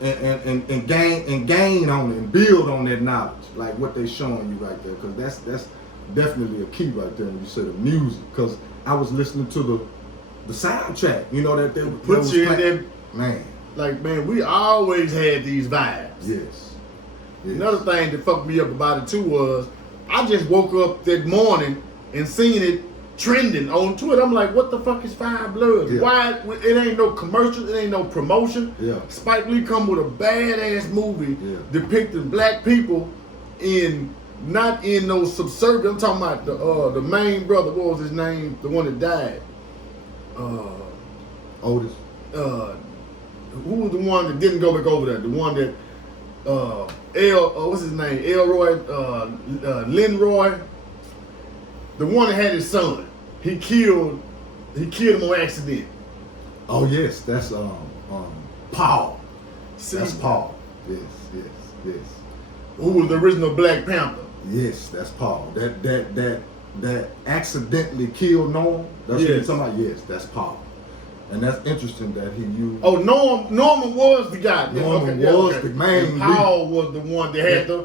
and gain on it and build on that knowledge, like what they showing you right there. Because that's definitely a key right there when you say the music. Because I was listening to the soundtrack, you know, that they put you in there. Man. Like, man, we always had these vibes. Yes. Another thing that fucked me up about it too was I just woke up that morning and seen it trending on Twitter. I'm like, what the fuck is Five Bloods? Yeah. Why? It ain't no commercial. It ain't no promotion. Yeah. Spike Lee come with a badass movie depicting black people not in no subservient. I'm talking about the main brother. What was his name? The one that died. Otis. Who was the one that didn't go back over there? The one that what's his name? Elroy, Linroy. The one that had his son. he killed him on accident. Oh yes, that's Paul. See, That's Paul. Yes, yes, yes. who was the original Black Panther. Yes, that's Paul. That accidentally killed Norm. That's what you're Yes. talking about. Yes, that's Paul. And that's interesting that he used. Oh, Norman was the guy. Yeah, Norman okay, yeah, was okay. the main And Paul was the one that had the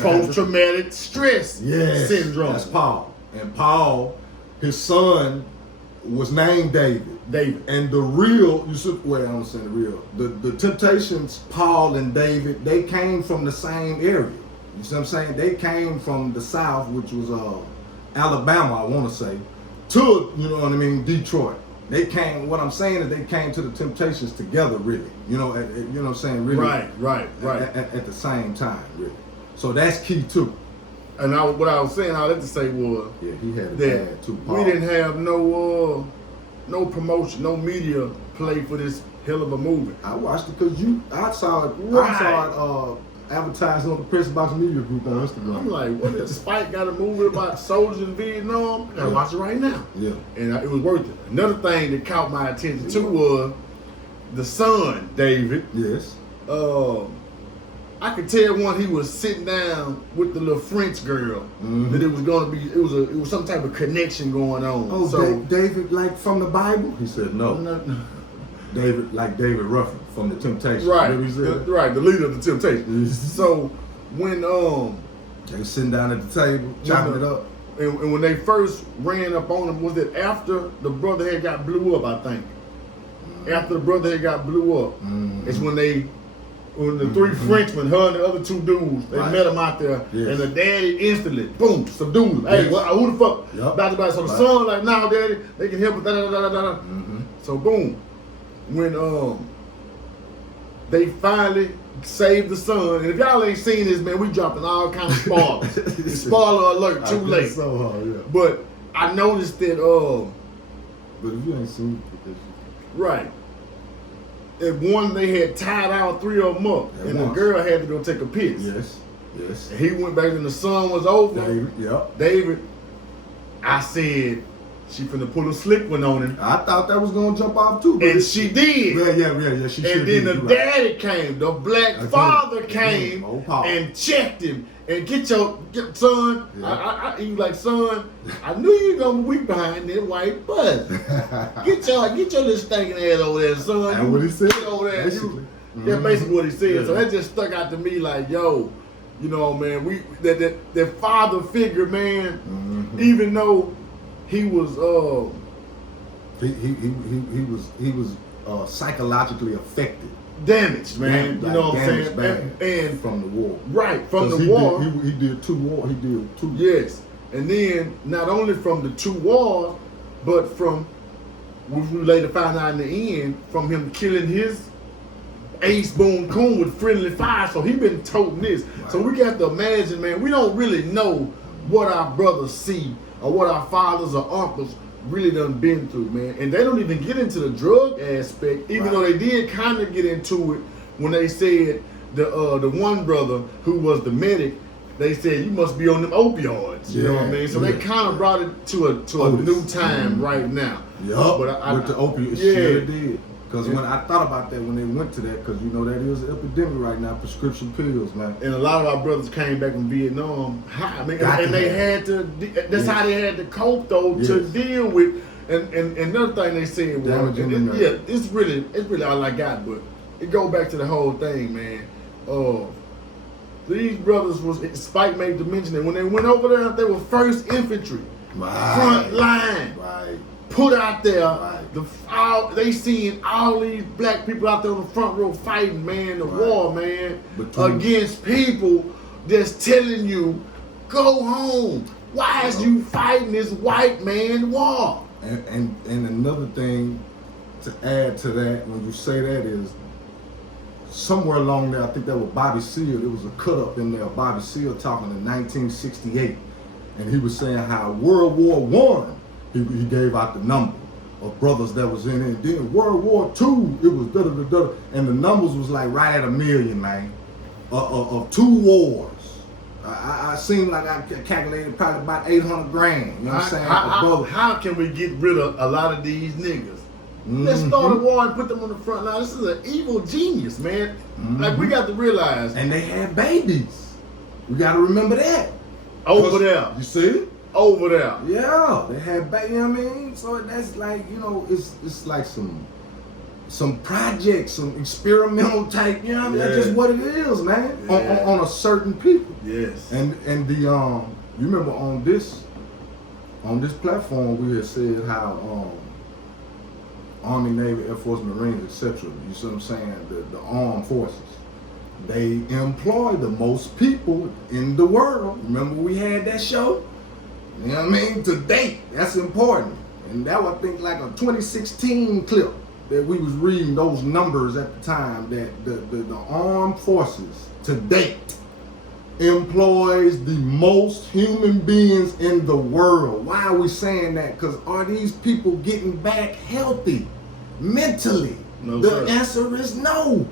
post-traumatic stress Yes, syndrome. that's Paul. And Paul, his son, was named David. David. And the real, you should, well, I don't say the real. The Temptations, Paul and David, they came from the same area. You see what I'm saying? They came from the South, which was Alabama, I want to say, to, you know what I mean, Detroit. They came, what I'm saying is they came to the Temptations together, really. You know, you know what I'm saying? Really. Right. At the same time, really. So that's key too. And what I was saying, all that to say was Yeah, he had a that dad too, Paul. we didn't have no promotion, no media play for this hell of a movie. I watched it because I saw it. Right. I saw it advertised on the Press Box Media Group on Instagram. I'm like, what is Spike got a movie about soldiers in Vietnam? I gotta watch it right now. Yeah. And it was worth it. Another thing that caught my attention too was the son, David. Yes. I could tell when he was sitting down with the little French girl that it was gonna be. It was some type of connection going on. Oh, so David, like from the Bible? He said no. no. David, like David Ruffin from the Temptations. Right, You know what he said? right, the leader of the Temptations. Mhm. So when They was sitting down at the table, chopping it up. and when they first ran up on him, was it after the brother had got blew up? I think after the brother had got blew up, it's when the three Frenchmen, her and the other two dudes, they Right. met him out there, Yes. and the daddy instantly, boom, subdued him. Hey, Yes. who the fuck? Yup. About to. So the Right. son like, nah, daddy, they can help us. Da, da, da, da, da. So boom, when they finally saved the son, and if y'all ain't seen this, man, we dropping all kind of spoilers. Spoiler alert, too I late. guess so, yeah. But I noticed that, But if you ain't seen it, right. At one, they had tied all three of them up, At and the once. girl had to go take a piss. yes, yes. And he went back, and the sun was over. David, yep. David, I said, she finna pull a slick one on him, I thought that was gonna jump off too, but and she did. yeah. She And then the daddy came, the black Again. father Again. came Oh, Paul. and checked him. And get son. Yeah. He was like, son, I knew you were gonna be weak behind that white butt. Get your little stinking ass over there, son. That's You what he said, get over there. basically. That's basically what he said. So Yeah. that just stuck out to me like, yo, you know, man, that father figure, man, even though he was he was psychologically affected. damaged, man. Like you know what I'm damaged saying? bad And from the war. right, from 'Cause the he war. he did two wars. He did two. Yes. And then not only from the two wars, but from which we later found out in the end, from him killing his Ace Boone Coon with friendly fire. So he been toting this. Right. So we got to imagine, man, we don't really know what our brothers see or what our fathers or uncles really done been through, man. And they don't even get into the drug aspect, even Right. though they did kind of get into it when they said the one brother who was the medic, they said you must be on them opioids. You know what I Yeah, mean? So they yeah, kind of yeah. brought it to a Otis. new time right now. Yup. But I- With the opiate, yeah. sure did. Because Yeah. when I thought about that, when they went to that, because you know that is an epidemic right now, prescription pills, man. And a lot of our brothers came back from Vietnam high. I mean, Got and to they have. had to. That's Yes. how they had to cope though to Yes. deal with. And another thing they said was, Damaging and the yeah, nerve. it's really all I got. But it go back to the whole thing, man. These brothers was Spike made to mention that when they went over there, they were first infantry, front line. Right. Put out there, Right. they seeing all these black people out there on the front row fighting, man, the Right. war, man, Between- against people that's telling you, go home. Why is you fighting this white man war? And another thing to add to that, when you say that, is somewhere along there, I think that was Bobby Seale. There was a cut up in there, Bobby Seale talking in 1968, and he was saying how World War One, he gave out the number of brothers that was in it. Then World War II, it was da da da da, and the numbers was like right at 1 million, man, of 2 wars. I seem like I calculated probably about 800 grand. You know what I'm saying? How can we get rid of a lot of these niggas? Let's start a war and put them on the front line. This is an evil genius, man. Like, we got to realize. And they had babies. We got to remember that. Over there. You see? Over there. Yeah, they had babies. You know what I mean? So that's like, you know, it's like some projects, some experimental type, you know what I mean? That's just what it is, man. Yeah. On a certain people. Yes. And the you remember on this platform we had said how Army, Navy, Air Force, Marines, etc. You see what I'm saying? The armed forces. They employ the most people in the world. Remember we had that show? You know what I mean? To date, that's important. And that was, I think, like a 2016 clip that we was reading those numbers at the time, that the armed forces to date employs the most human beings in the world. Why are we saying that? Because are these people getting back healthy mentally? No, the sir. answer is no.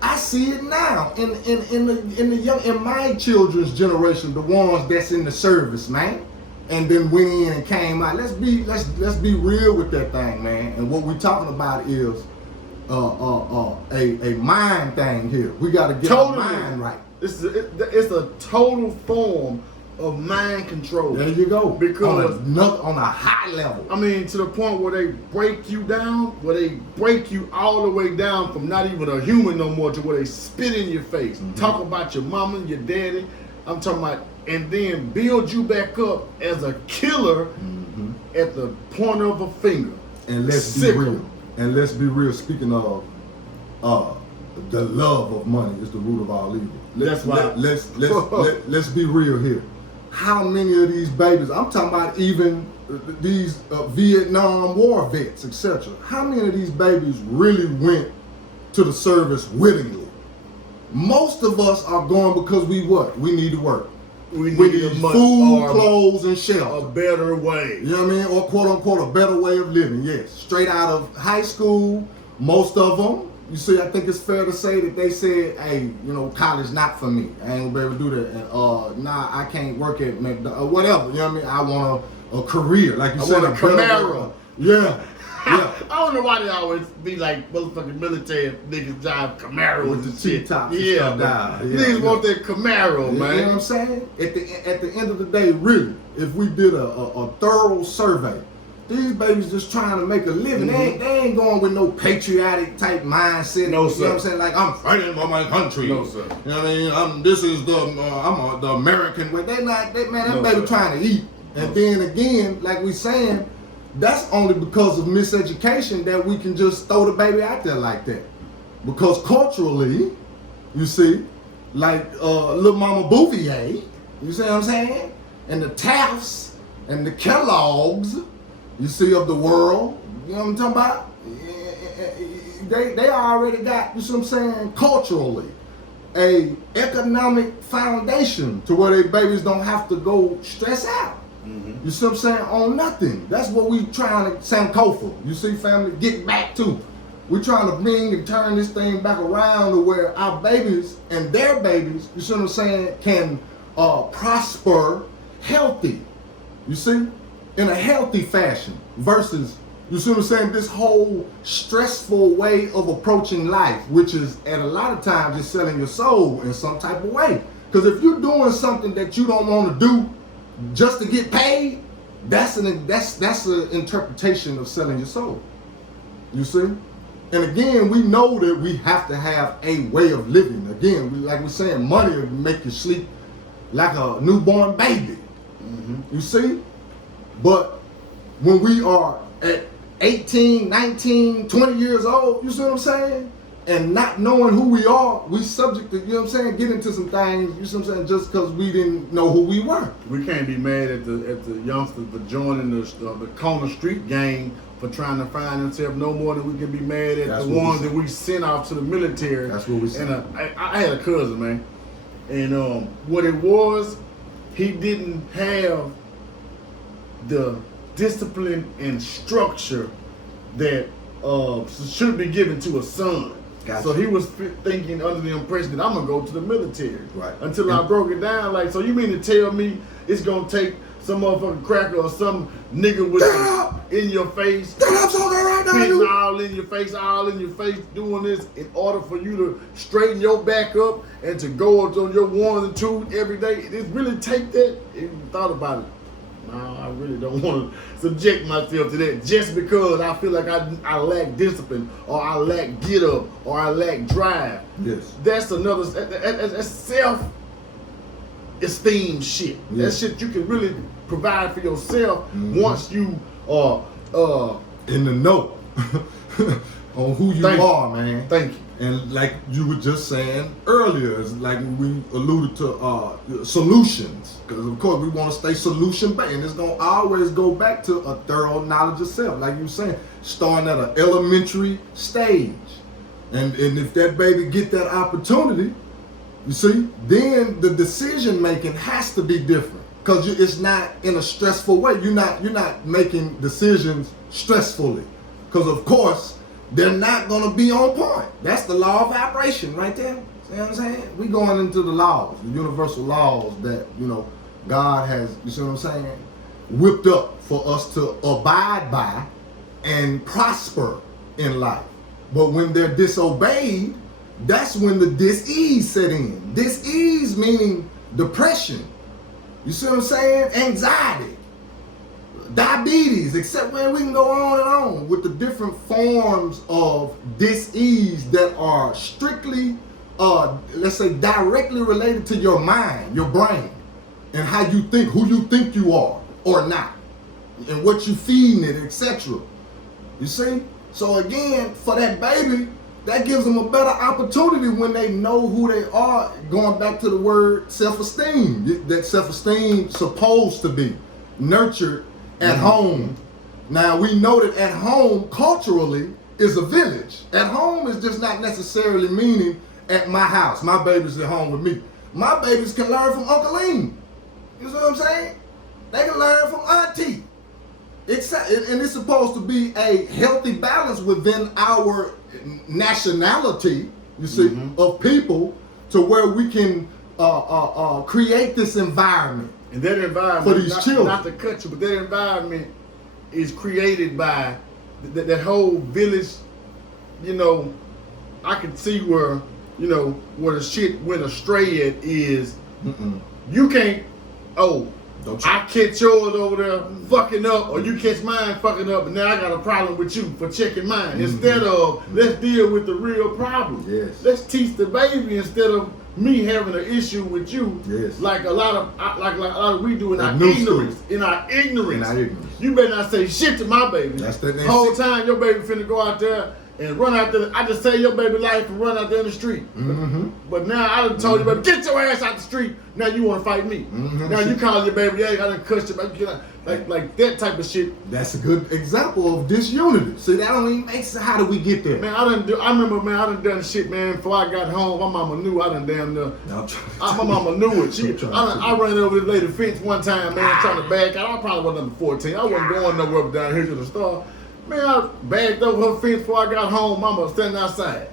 I see it now in the young, in my children's generation, the ones that's in the service, man, and then went in and came out. Let's be real with that thing, man. And what we're talking about is a mind thing here. We got to get our mind right. It's a total form of mind control. There you go. Because on a high level. I mean, to the point where they break you down, where they break you all the way down from not even a human no more to where they spit in your face, talk about your mama, your daddy. I'm talking about, and then build you back up as a killer at the point of a finger. And let's be real. And let's be real. Speaking of the love of money is the root of all evil. Let's be real here. How many of these babies, I'm talking about even these Vietnam War vets, etc. How many of these babies really went to the service willingly? Most of us are going because we need to work. We need food, clothes, and shelter. A better way. You know what I mean? Or quote unquote a better way of living, yes. Straight out of high school, most of them. You see, I think it's fair to say that they said, hey, you know, college not for me. I ain't gonna be able to do that. And I can't work at McDonald's, whatever. You know what I mean? I want a career. Like you said, a Camaro. Yeah. Yeah. I don't know why they always be like motherfucking military niggas drive Camaro With the T-tops and Yeah, stuff down. niggas want that Camaro, man. You know what I'm saying? At the end of the day, really, if we did a thorough survey, these babies just trying to make a living. They ain't going with no patriotic type mindset. No, You sir. know what I'm saying? Like, I'm fighting for my country. No, sir. You know what I mean? I'm the American way. That No, baby sir. trying to eat. And then again, like we saying, that's only because of miseducation that we can just throw the baby out there like that. Because culturally, you see, like Little Mama Bouvier, you see what I'm saying? And the Tafts and the Kellogg's, you see, of the world, you know what I'm talking about? They already got, you see what I'm saying, culturally, a economic foundation to where their babies don't have to go stress out. You see what I'm saying? On nothing. That's what we trying to, Sankofa, you see, family, get back to. We're trying to bring and turn this thing back around to where our babies and their babies, you see what I'm saying, can prosper healthy. You see? In a healthy fashion versus, you see what I'm saying, this whole stressful way of approaching life, which is at a lot of times just selling your soul in some type of way. Because if you're doing something that you don't want to do just to get paid, that's an interpretation of selling your soul. You see? And again, we know that we have to have a way of living. Again, like we're saying, money will make you sleep like a newborn baby. You see? But when we are at 18, 19, 20 years old, you see what I'm saying? And not knowing who we are, we subject to, you know what I'm saying, get into some things, you see what I'm saying, just because we didn't know who we were. We can't be mad at the youngsters for joining the corner street gang for trying to find themselves no more than we can be mad at That's the what we ones say. that we sent off to the military. That's what we say. And I had a cousin, man, and what it was, he didn't have the discipline and structure that should be given to a son. Gotcha. So he was thinking under the impression that I'm gonna go to the military. Right. Until I broke it down, like, so you mean to tell me it's gonna take some motherfucking cracker or some nigga with in your face, I'm talking right now, spitting you. all in your face, doing this in order for you to straighten your back up and to go on your 1 and 2 every day? It really take that? If you thought about it, no, I really don't want to subject myself to that just because I feel like I lack discipline or I lack get up or I lack drive. Yes. That's that's self-esteem shit. Yeah. That shit you can really provide for yourself once you are in the know on who you are, man. Thank you. And like you were just saying earlier, it's like we alluded to solutions, because of course we want to stay solution based, and it's gonna always go back to a thorough knowledge of self, like you were saying, starting at an elementary stage, and if that baby get that opportunity, you see, then the decision making has to be different, because it's not in a stressful way. You're not making decisions stressfully, because of course they're not gonna be on point. That's the law of vibration right there. See what I'm saying? We going into the laws, the universal laws that, you know, God has, you see what I'm saying, whipped up for us to abide by and prosper in life. But when they're disobeyed, that's when the dis-ease set in. Dis-ease meaning depression. You see what I'm saying? Anxiety. Diabetes, except when we can go on and on with the different forms of dis-ease that are strictly, let's say, directly related to your mind, your brain, and how you think, who you think you are or not, and what you feeding it, etc. You see? So again, for that baby, that gives them a better opportunity when they know who they are, going back to the word self-esteem. That self-esteem supposed to be nurtured at home. Now we know that at home culturally is a village. At home is just not necessarily meaning at my house. My baby's at home with me. My babies can learn from Uncle Lean. You see what I'm saying? They can learn from Auntie. And it's supposed to be a healthy balance within our nationality, you see, of people, to where we can create this environment. And that environment, for these children, not to cut you, but that environment is created by that whole village. You know, I can see where, you know, where the shit went astray at is you can't. I catch yours over there fucking up, or you catch mine fucking up, and now I got a problem with you for checking mine. Instead of let's deal with the real problem. Yes. Let's teach the baby instead of me having an issue with you. Yes. Like a lot of we do in Like our new ignorance. school. In our ignorance. In our ignorance. You better not say shit to my baby. That's the The whole time your baby finna go out there and run out there. I just saved your baby life and run out there in the street. But now I done told you, baby, get your ass out the street. Now you want to fight me. Now you calling your baby, yeah, I done cussed your baby. Like that type of shit. That's a good example of disunity. See, that don't even make sense. How do we get there? Man, I remember, man, I done shit, man. Before I got home, my mama knew I done damn near. My mama knew it. I ran over this lady fence one time, man, trying to back out. I probably wasn't under 14. I wasn't going nowhere but down here to the store. Man, I bagged over her fence before I got home. Mama was standing outside.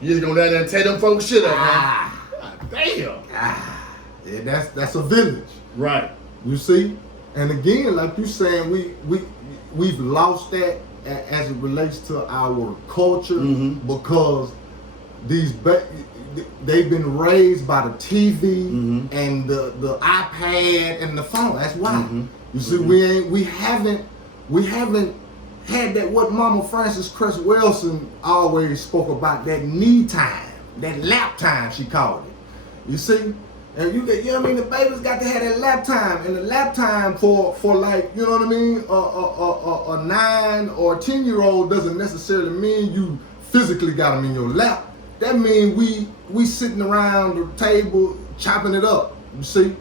You just gonna down there and tear them folks shit up, man. God damn. Yeah, that's a village. Right. You see? And again, like you saying, we've lost that as it relates to our culture because they've been raised by the TV and the iPad and the phone. That's why. You see, we haven't had that, what Mama Frances Cress Wilson always spoke about, that me time, that lap time, she called it. You see? And you know what I mean? The baby's got to have that lap time, and the lap time for like, you know what I mean? A 9 or 10-year-old doesn't necessarily mean you physically got them in your lap. That means we sitting around the table chopping it up. You see,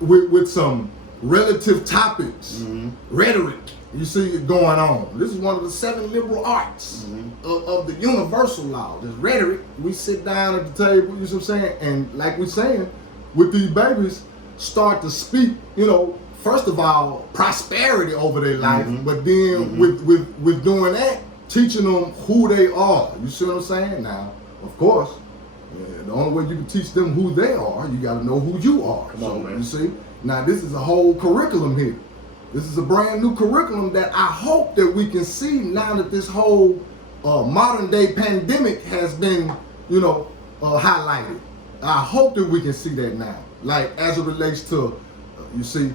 with some relative topics, rhetoric. You see it going on. This is one of the 7 liberal arts of the universal law. This rhetoric. We sit down at the table. You see what I'm saying? And like we're saying, with these babies, start to speak, you know, first of all, prosperity over their life, but then with doing that, teaching them who they are. You see what I'm saying? Now, of course, the only way you can teach them who they are, you got to know who you are. Come on, man. You see? Now, this is a whole curriculum here. This is a brand new curriculum that I hope that we can see now that this whole modern day pandemic has been, highlighted. I hope that we can see that now. Like, as it relates to, you see,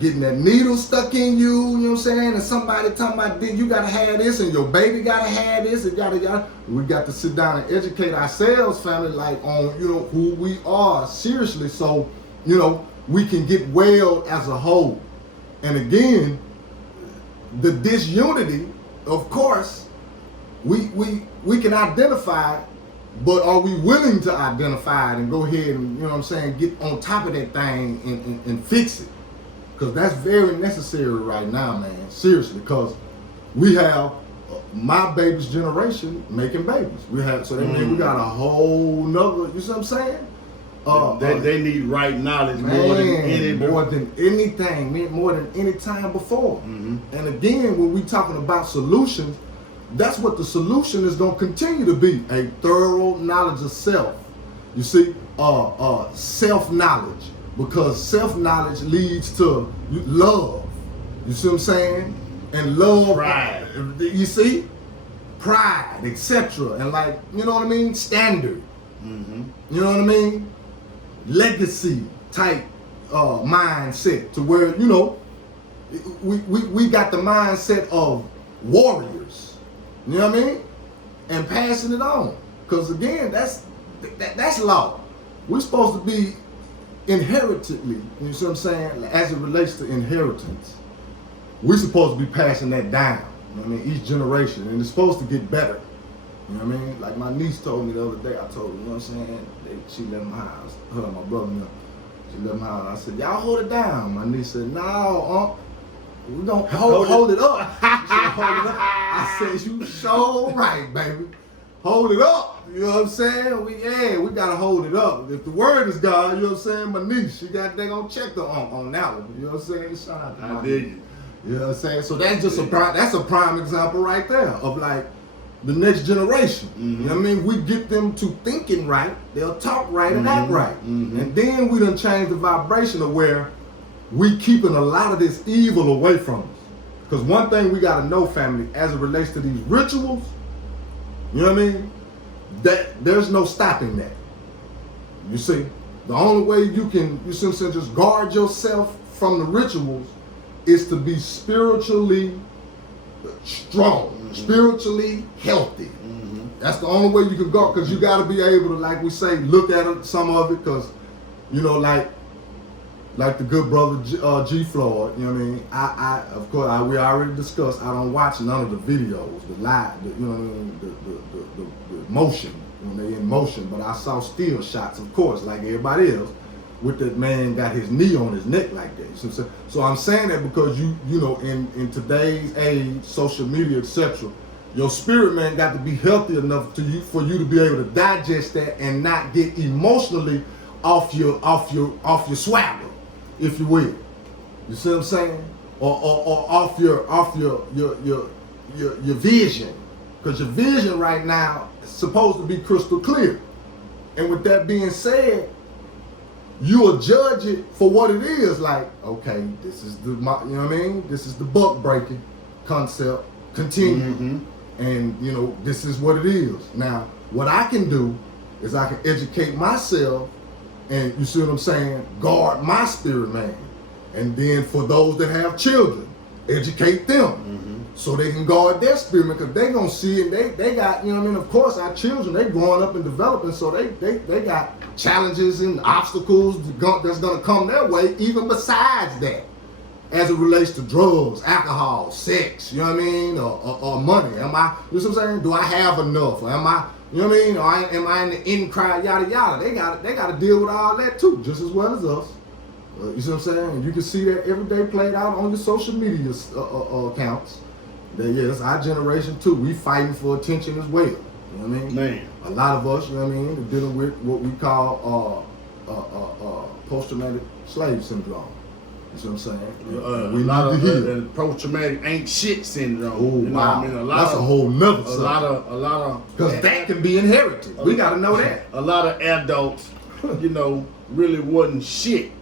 getting that needle stuck in you, you know what I'm saying? And somebody talking about, you gotta have this, and your baby gotta have this, and yada yada. We got to sit down and educate ourselves, family, like on, who we are, seriously, so, we can get well as a whole. And again, the disunity, of course, we can identify it, but are we willing to identify it and go ahead and, get on top of that thing and fix it? Because that's very necessary right now, man. Seriously, because we have my baby's generation making babies. So that means we got a whole nother, you see what I'm saying? They need right knowledge man, more than anything, more than any time before. Mm-hmm. And again, when we talking about solutions, that's what the solution is going to continue to be: a thorough knowledge of self. You see, self-knowledge, because self-knowledge leads to love. You see what I'm saying? And love, pride. You see, pride, etc. And like, you know what I mean? Standard. Mm-hmm. You know what I mean? Legacy type mindset, to where we got the mindset of warriors. You know what I mean? And passing it on, because again, that's law. We're supposed to be inheritedly. You see what I'm saying? As it relates to inheritance, we're supposed to be passing that down. You know what I mean? Each generation, and it's supposed to get better. You know what I mean? Like my niece told me the other day, I told her, you know what I'm saying? She left my house. Her and my brother, she left my house. I said, y'all hold it down. My niece said, no, we don't hold it up. She said, hold it up. I said, you so right, baby. Hold it up. You know what I'm saying? We gotta hold it up. If the word is God, you know what I'm saying? My niece, they gonna check on that one. You know what I'm saying? Shout out to my niece. You know what I'm saying? So that's just a prime example right there of like the next generation. Mm-hmm. You know what I mean? We get them to thinking right, they'll talk right and Mm-hmm. act right. Mm-hmm. And then we done change the vibration of where we keeping a lot of this evil away from us. Because one thing we gotta know, family, as it relates to these rituals, you know what I mean? That there's no stopping that. You see? The only way you can, you see what I'm saying, just guard yourself from the rituals is to be spiritually strong, Mm-hmm. spiritually healthy. Mm-hmm. That's the only way you can go, because you got to be able to, like we say, look at it, some of it, because, like the good brother G. Floyd, you know what I mean? I of course, we already discussed, I don't watch none of the videos, the live, you know what I mean, the motion, when they in motion, but I saw still shots, of course, like everybody else, with that man got his knee on his neck like that. So I'm saying that because you know, in today's age, social media, etc., your spirit man got to be healthy enough for you to be able to digest that and not get emotionally off your swagger, if you will. You see what I'm saying? Or off your vision. Because your vision right now is supposed to be crystal clear. And with that being said, you will judge it for what it is. Like, okay, this is you know what I mean? This is the buck breaking concept. Continue. Mm-hmm. And this is what it is. Now, what I can do is I can educate myself, and you see what I'm saying, guard my spirit man. And then for those that have children, educate them. Mm-hmm. So they can guard their spirit man, because they gonna see it. They got, you know what I mean, of course our children, they growing up and developing, so they got challenges and obstacles that's gonna come their way, even besides that, as it relates to drugs, alcohol, sex, you know what I mean, or money. Am I, you know what I'm saying? Do I have enough? Or am I, you know what I mean? Or am I in the in crowd, yada yada? They got to deal with all that too, just as well as us. You see what I'm saying? And you can see that every day played out on your social media accounts. That that's our generation too. We fighting for attention as well. You know what I mean? Man. A lot of us, you know what I mean, are dealing with what we call post-traumatic slave syndrome. see what I'm saying? A We lot need of to heal. post-traumatic ain't shit syndrome. Oh, you know wow. what I mean? That's a whole nother a subject. lot of Because that can be inherited. We got to know that. a lot of adults, really wasn't shit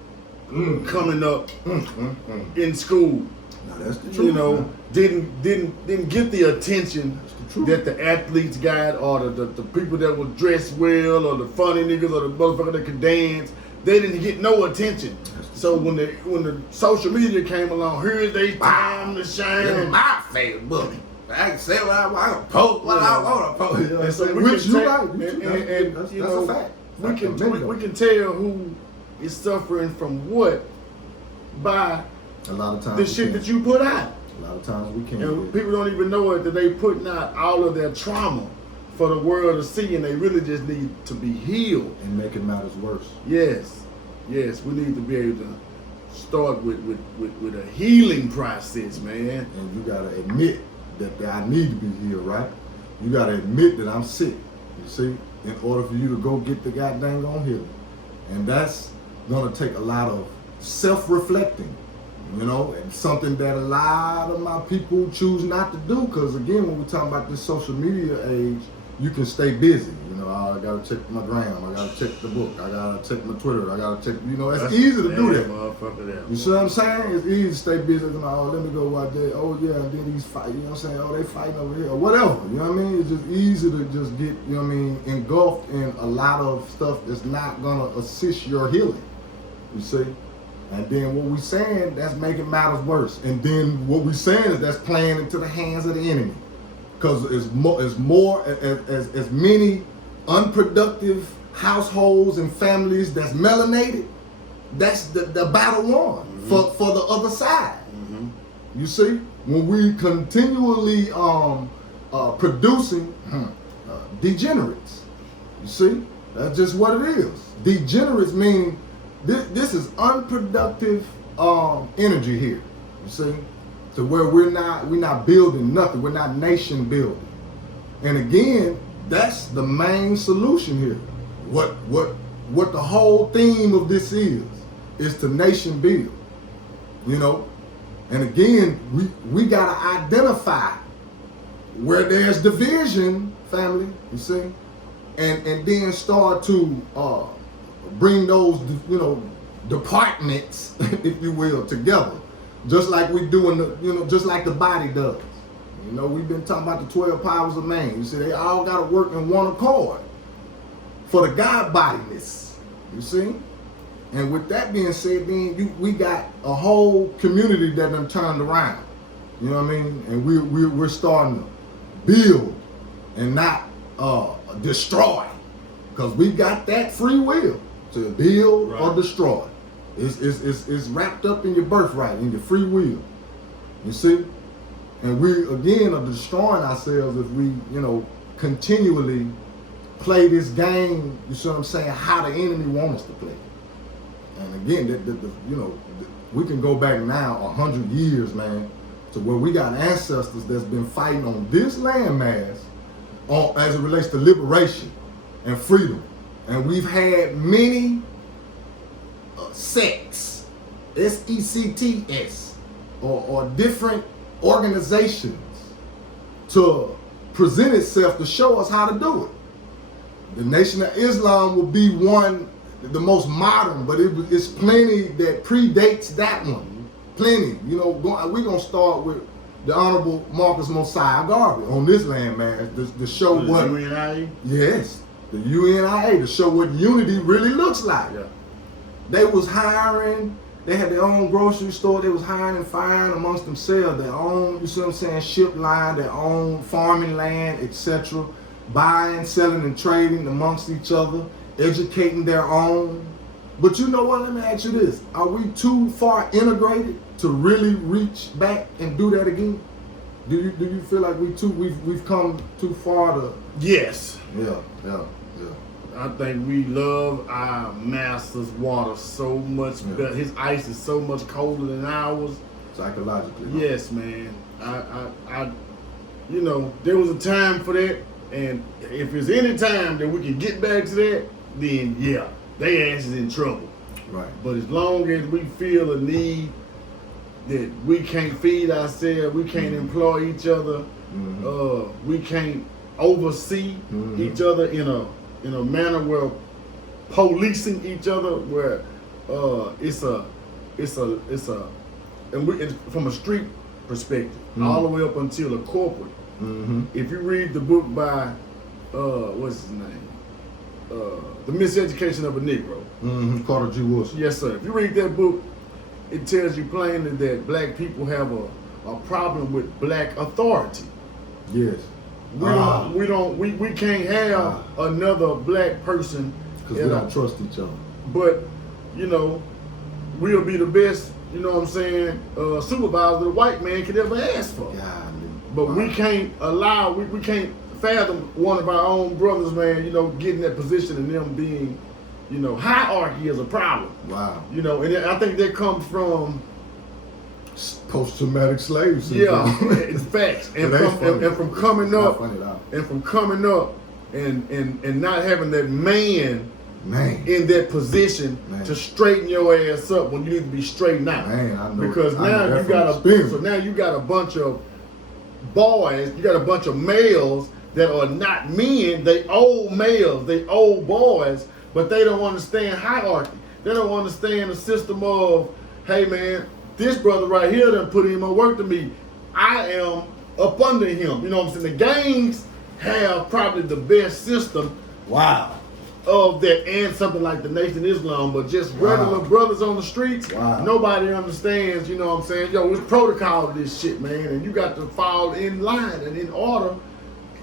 coming up in school. Now, that's the truth. man. Didn't get the attention the truth. that the athletes got, or the people that would dress well, or the funny niggas, or the motherfucker that could dance. They didn't get no attention. So when the social media came along, here's their time to shine. This is my Facebook. I can say what I want. I can post what I want to post. You know what I'm And so saying? we Which can you take- right. and That's you a know, fact. we can tell who is suffering from what by A lot of times the we shit can't. that you put out. A lot of times we can't. And people don't even know it, that they putting out all of their trauma for the world to see, and they really just need to be healed. And making matters worse. Yes, we need to be able to start with a healing process, man. And you gotta admit that I need to be healed, right? You gotta admit that I'm sick. You see, in order for you to go get the goddamn healing, and that's gonna take a lot of self-reflecting. And something that a lot of my people choose not to do. Because again, when we're talking about this social media age, you can stay busy. I gotta check my gram, I gotta check the book, I gotta check my Twitter, I gotta check. It's easy to do that. Motherfucker there. You see what I'm saying? It's easy to stay busy. Let me go watch that. Oh yeah, and then these fight. You know what I'm saying? Oh, they fighting over here or whatever. You know what I mean? It's just easy to just get engulfed in a lot of stuff that's not gonna assist your healing. You see? And then what we saying, that's making matters worse. And then what we saying is that's playing into the hands of the enemy. Because as many unproductive households and families that's melanated, that's the battle won for the other side. You see? When we continually producing degenerates. You see? That's just what it is. Degenerates mean this is unproductive energy here. You see? To where we're not building nothing. We're not nation building. And again, that's the main solution here. What the whole theme of this is to nation build. And again, we gotta identify where there's division, family, you see, and then start to bring those departments, if you will, together. Just like we do just like the body does. We've been talking about the 12 powers of man. You see, they all got to work in one accord for the God bodiness. You see? And with that being said, then we got a whole community that done turned around. You know what I mean? And we're starting to build and not destroy. Because we got that free will to build or destroy. It's wrapped up in your birthright, in your free will. You see? And we, again, are destroying ourselves if we, continually play this game, you see what I'm saying, how the enemy wants us to play. And again, we can go back now 100 years, man, to where we got ancestors that's been fighting on this landmass as it relates to liberation and freedom. And we've had many sects, SECTS, or different organizations to present itself to show us how to do it. The Nation of Islam will be one, the most modern, but it's plenty that predates that one. Plenty. We're going to start with the Honorable Marcus Mosiah Garvey on this landmass to show what... The UNIA? Yes, the UNIA, to show what unity really looks like. Yeah. They was hiring, they had their own grocery store, they was hiring and firing amongst themselves, their own, you see what I'm saying, ship line, their own farming land, etc. Buying, selling, and trading amongst each other, educating their own. But you know what, let me ask you this. Are we too far integrated to really reach back and do that again? Do you feel like we've come too far to... Yes. Yeah. I think we love our master's water so much better. His ice is so much colder than ours. Psychologically. Yes, man. I there was a time for that, and if there's any time that we can get back to that, then yeah, they ass is in trouble. Right. But as long as we feel a need we can't feed ourselves, we can't employ each other, we can't oversee each other in a manner where policing each other, where it's from a street perspective, all the way up until a corporate. If you read the book by what's his name, The Miseducation of a Negro, Carter G. Woodson. yes sir. If you read that book, it tells you plainly that black people have a problem with black authority. Yes. We can't have another black person Because we don't trust each other. but you know, we'll be the best, you know what I'm saying, supervisor the white man could ever ask for. But we can't allow, we can't fathom one of our own brothers, man, you know, getting that position and them being, you know, hierarchy is a problem. Wow. You know, and I think that comes from Post-traumatic slave syndrome. yeah, it's facts. And from coming up and not having that man in that position to straighten your ass up when you need to be straightened out. Man, I know. Because now you got a bunch of boys, you got a bunch of males that are not men, they old males, they old boys, but they don't understand hierarchy. They don't understand the system of, hey man, this brother right here done put in more work to me. I am up under him. You know what I'm saying? The gangs have probably the best system of that, and something like the Nation of Islam, but just regular brothers on the streets, nobody understands, you know what I'm saying? Yo, it's protocol to this shit, man, and you got to fall in line and in order,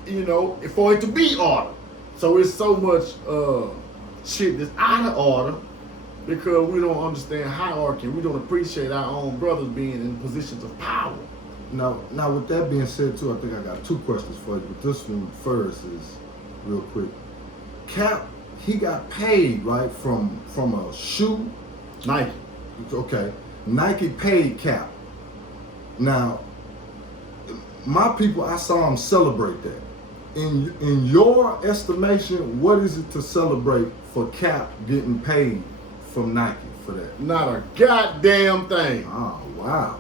you know, for it to be order. So it's so much shit that's out of order because we don't understand hierarchy. We don't appreciate our own brothers being in positions of power. Now, with that being said, too, I think I got two questions for you. But this one first is real quick. Cap, he got paid, right, from a shoe? Nike. Okay. Nike paid Cap. Now, my people, I saw him celebrate that. In your estimation, what is it to celebrate for Cap getting paid from Nike for that? Not a goddamn thing. Oh, wow.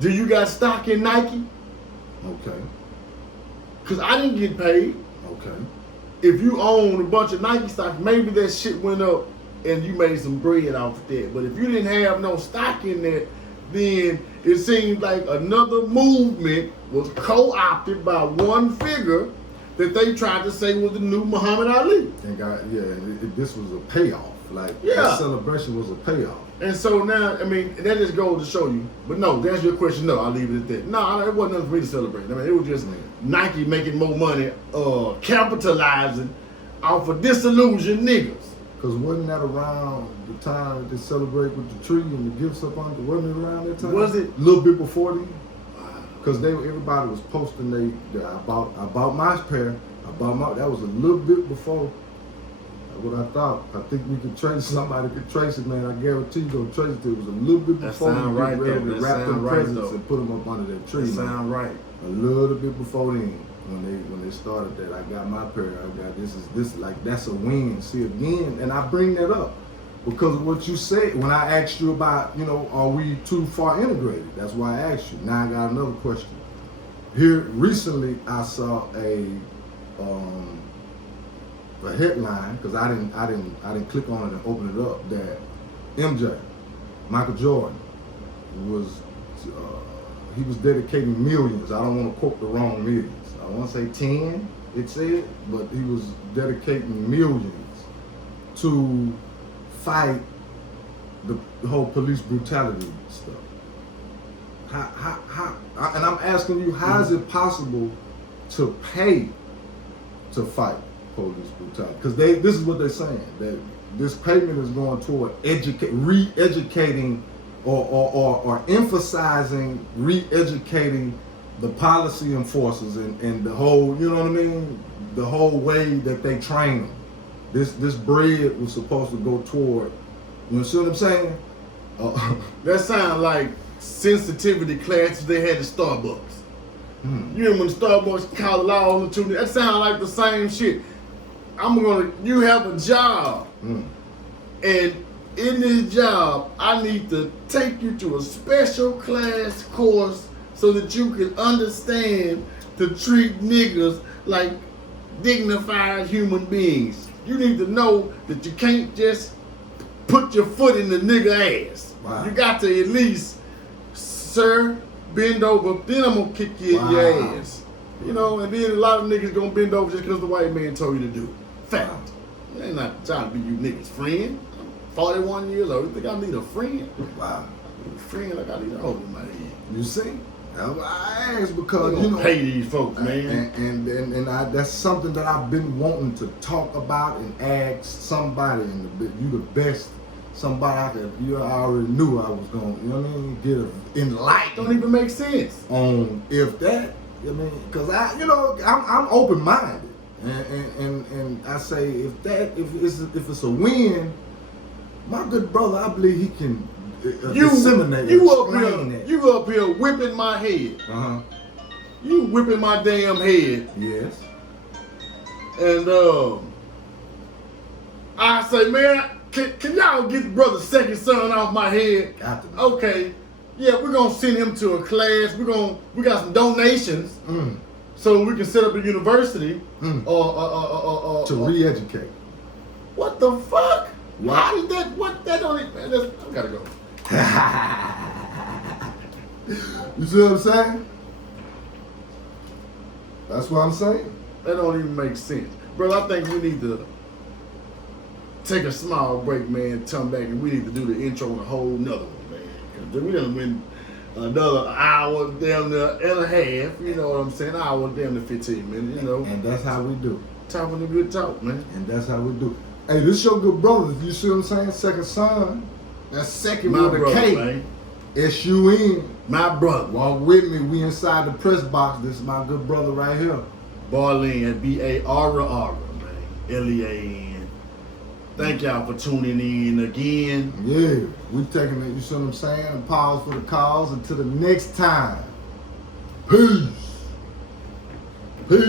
Do you got stock in Nike? Okay. Because I didn't get paid. Okay. If you own a bunch of Nike stock, maybe that shit went up and you made some bread off of that. But if you didn't have no stock in that, then it seems like another movement was co-opted by one figure that they tried to say was the new Muhammad Ali. And this was a payoff. Like, that celebration was a payoff. And so now, I mean, that just goes to show you. But no, to answer your question, no, I'll leave it at that. No, it wasn't nothing for me to celebrate. I mean, it was just Nike making more money, capitalizing off of disillusioned niggas. Because wasn't that around the time they celebrate with the tree and the gifts up on it? Wasn't it around that time? Was it? A little bit before then? Because everybody was posting I bought my pair. That was a little bit before what I thought. I think we could trace, somebody could trace it, man. I guarantee you gonna trace it. It was a little bit before you get ready to wrap them presents and put them up under that tree. That sound right. A little bit before then, when they started that, I got my pair. I got this like that's a win. See again, and I bring that up because of what you said when I asked you about, you know, are we too far integrated? That's why I asked you. Now I got another question. Here recently, I saw a headline because I didn't click on it and open it up that MJ, Michael Jordan, was he was dedicating millions. I don't want to quote the wrong millions. I want to say 10, it said, but he was dedicating millions to fight the whole police brutality stuff. How and I'm asking you, how is it possible to pay to fight police brutality? Because this is what they're saying, that this payment is going toward re-educating or emphasizing re-educating the policy enforcers and the whole, you know what I mean, the whole way that they train them. This bread was supposed to go toward, you see what I'm saying? That sounds like sensitivity classes they had at Starbucks. You remember when Starbucks called law on the that sounds like the same shit. You have a job, and in this job, I need to take you to a special class course so that you can understand to treat niggas like dignified human beings. You need to know that you can't just put your foot in the nigga ass. Wow. You got to at least, sir, bend over, then I'm gonna kick you in your Wow. ass. You know, and then a lot of niggas gonna bend over just because the white man told you to do it. Fact. I ain't not trying to be you niggas' friend. I'm 41 years old. You think I need a friend? Wow. A friend like I need a hole in my head. You see? I asked because, You know, pay these folks, man. And that's something that I've been wanting to talk about and ask somebody. And you the best somebody I could. I already knew I was going. You know what I mean? Get enlightened. Don't even make sense. On if that. I mean, because I'm open minded, and I say if it's a win, my good brother, I believe he can disseminate. You up explain here, it. you up here whipping my head. You whipping my damn head. Yes. And I say, man, can y'all get brother's second son off my head? Got to. Okay. Yeah, we're gonna send him to a class. We got some donations so we can set up a university To re-educate. What the fuck? What? How did that? What that don't even? I gotta go. You see what I'm saying? That's what I'm saying. That don't even make sense, bro. I think we need to take a small break, man. Come back and we need to do the intro on a whole nother one, man. 'Cause we done win another hour, damn near and a half. You know what I'm saying? Hour, damn near 15 minutes. You know, And that's how we do. talking a good talk, man. And that's how we do. Hey, this your good brother. You see what I'm saying? Second son. That's second My with a brother, K. man. S-U-N. My brother, Walk with me. We inside the press box. This is my good brother right here. Barlean, B-A-R-R, man. L-E-A-N. Thank y'all for tuning in again. Yeah, we taking it, you see what I'm saying? And pause for the calls until the next time. Peace. Peace.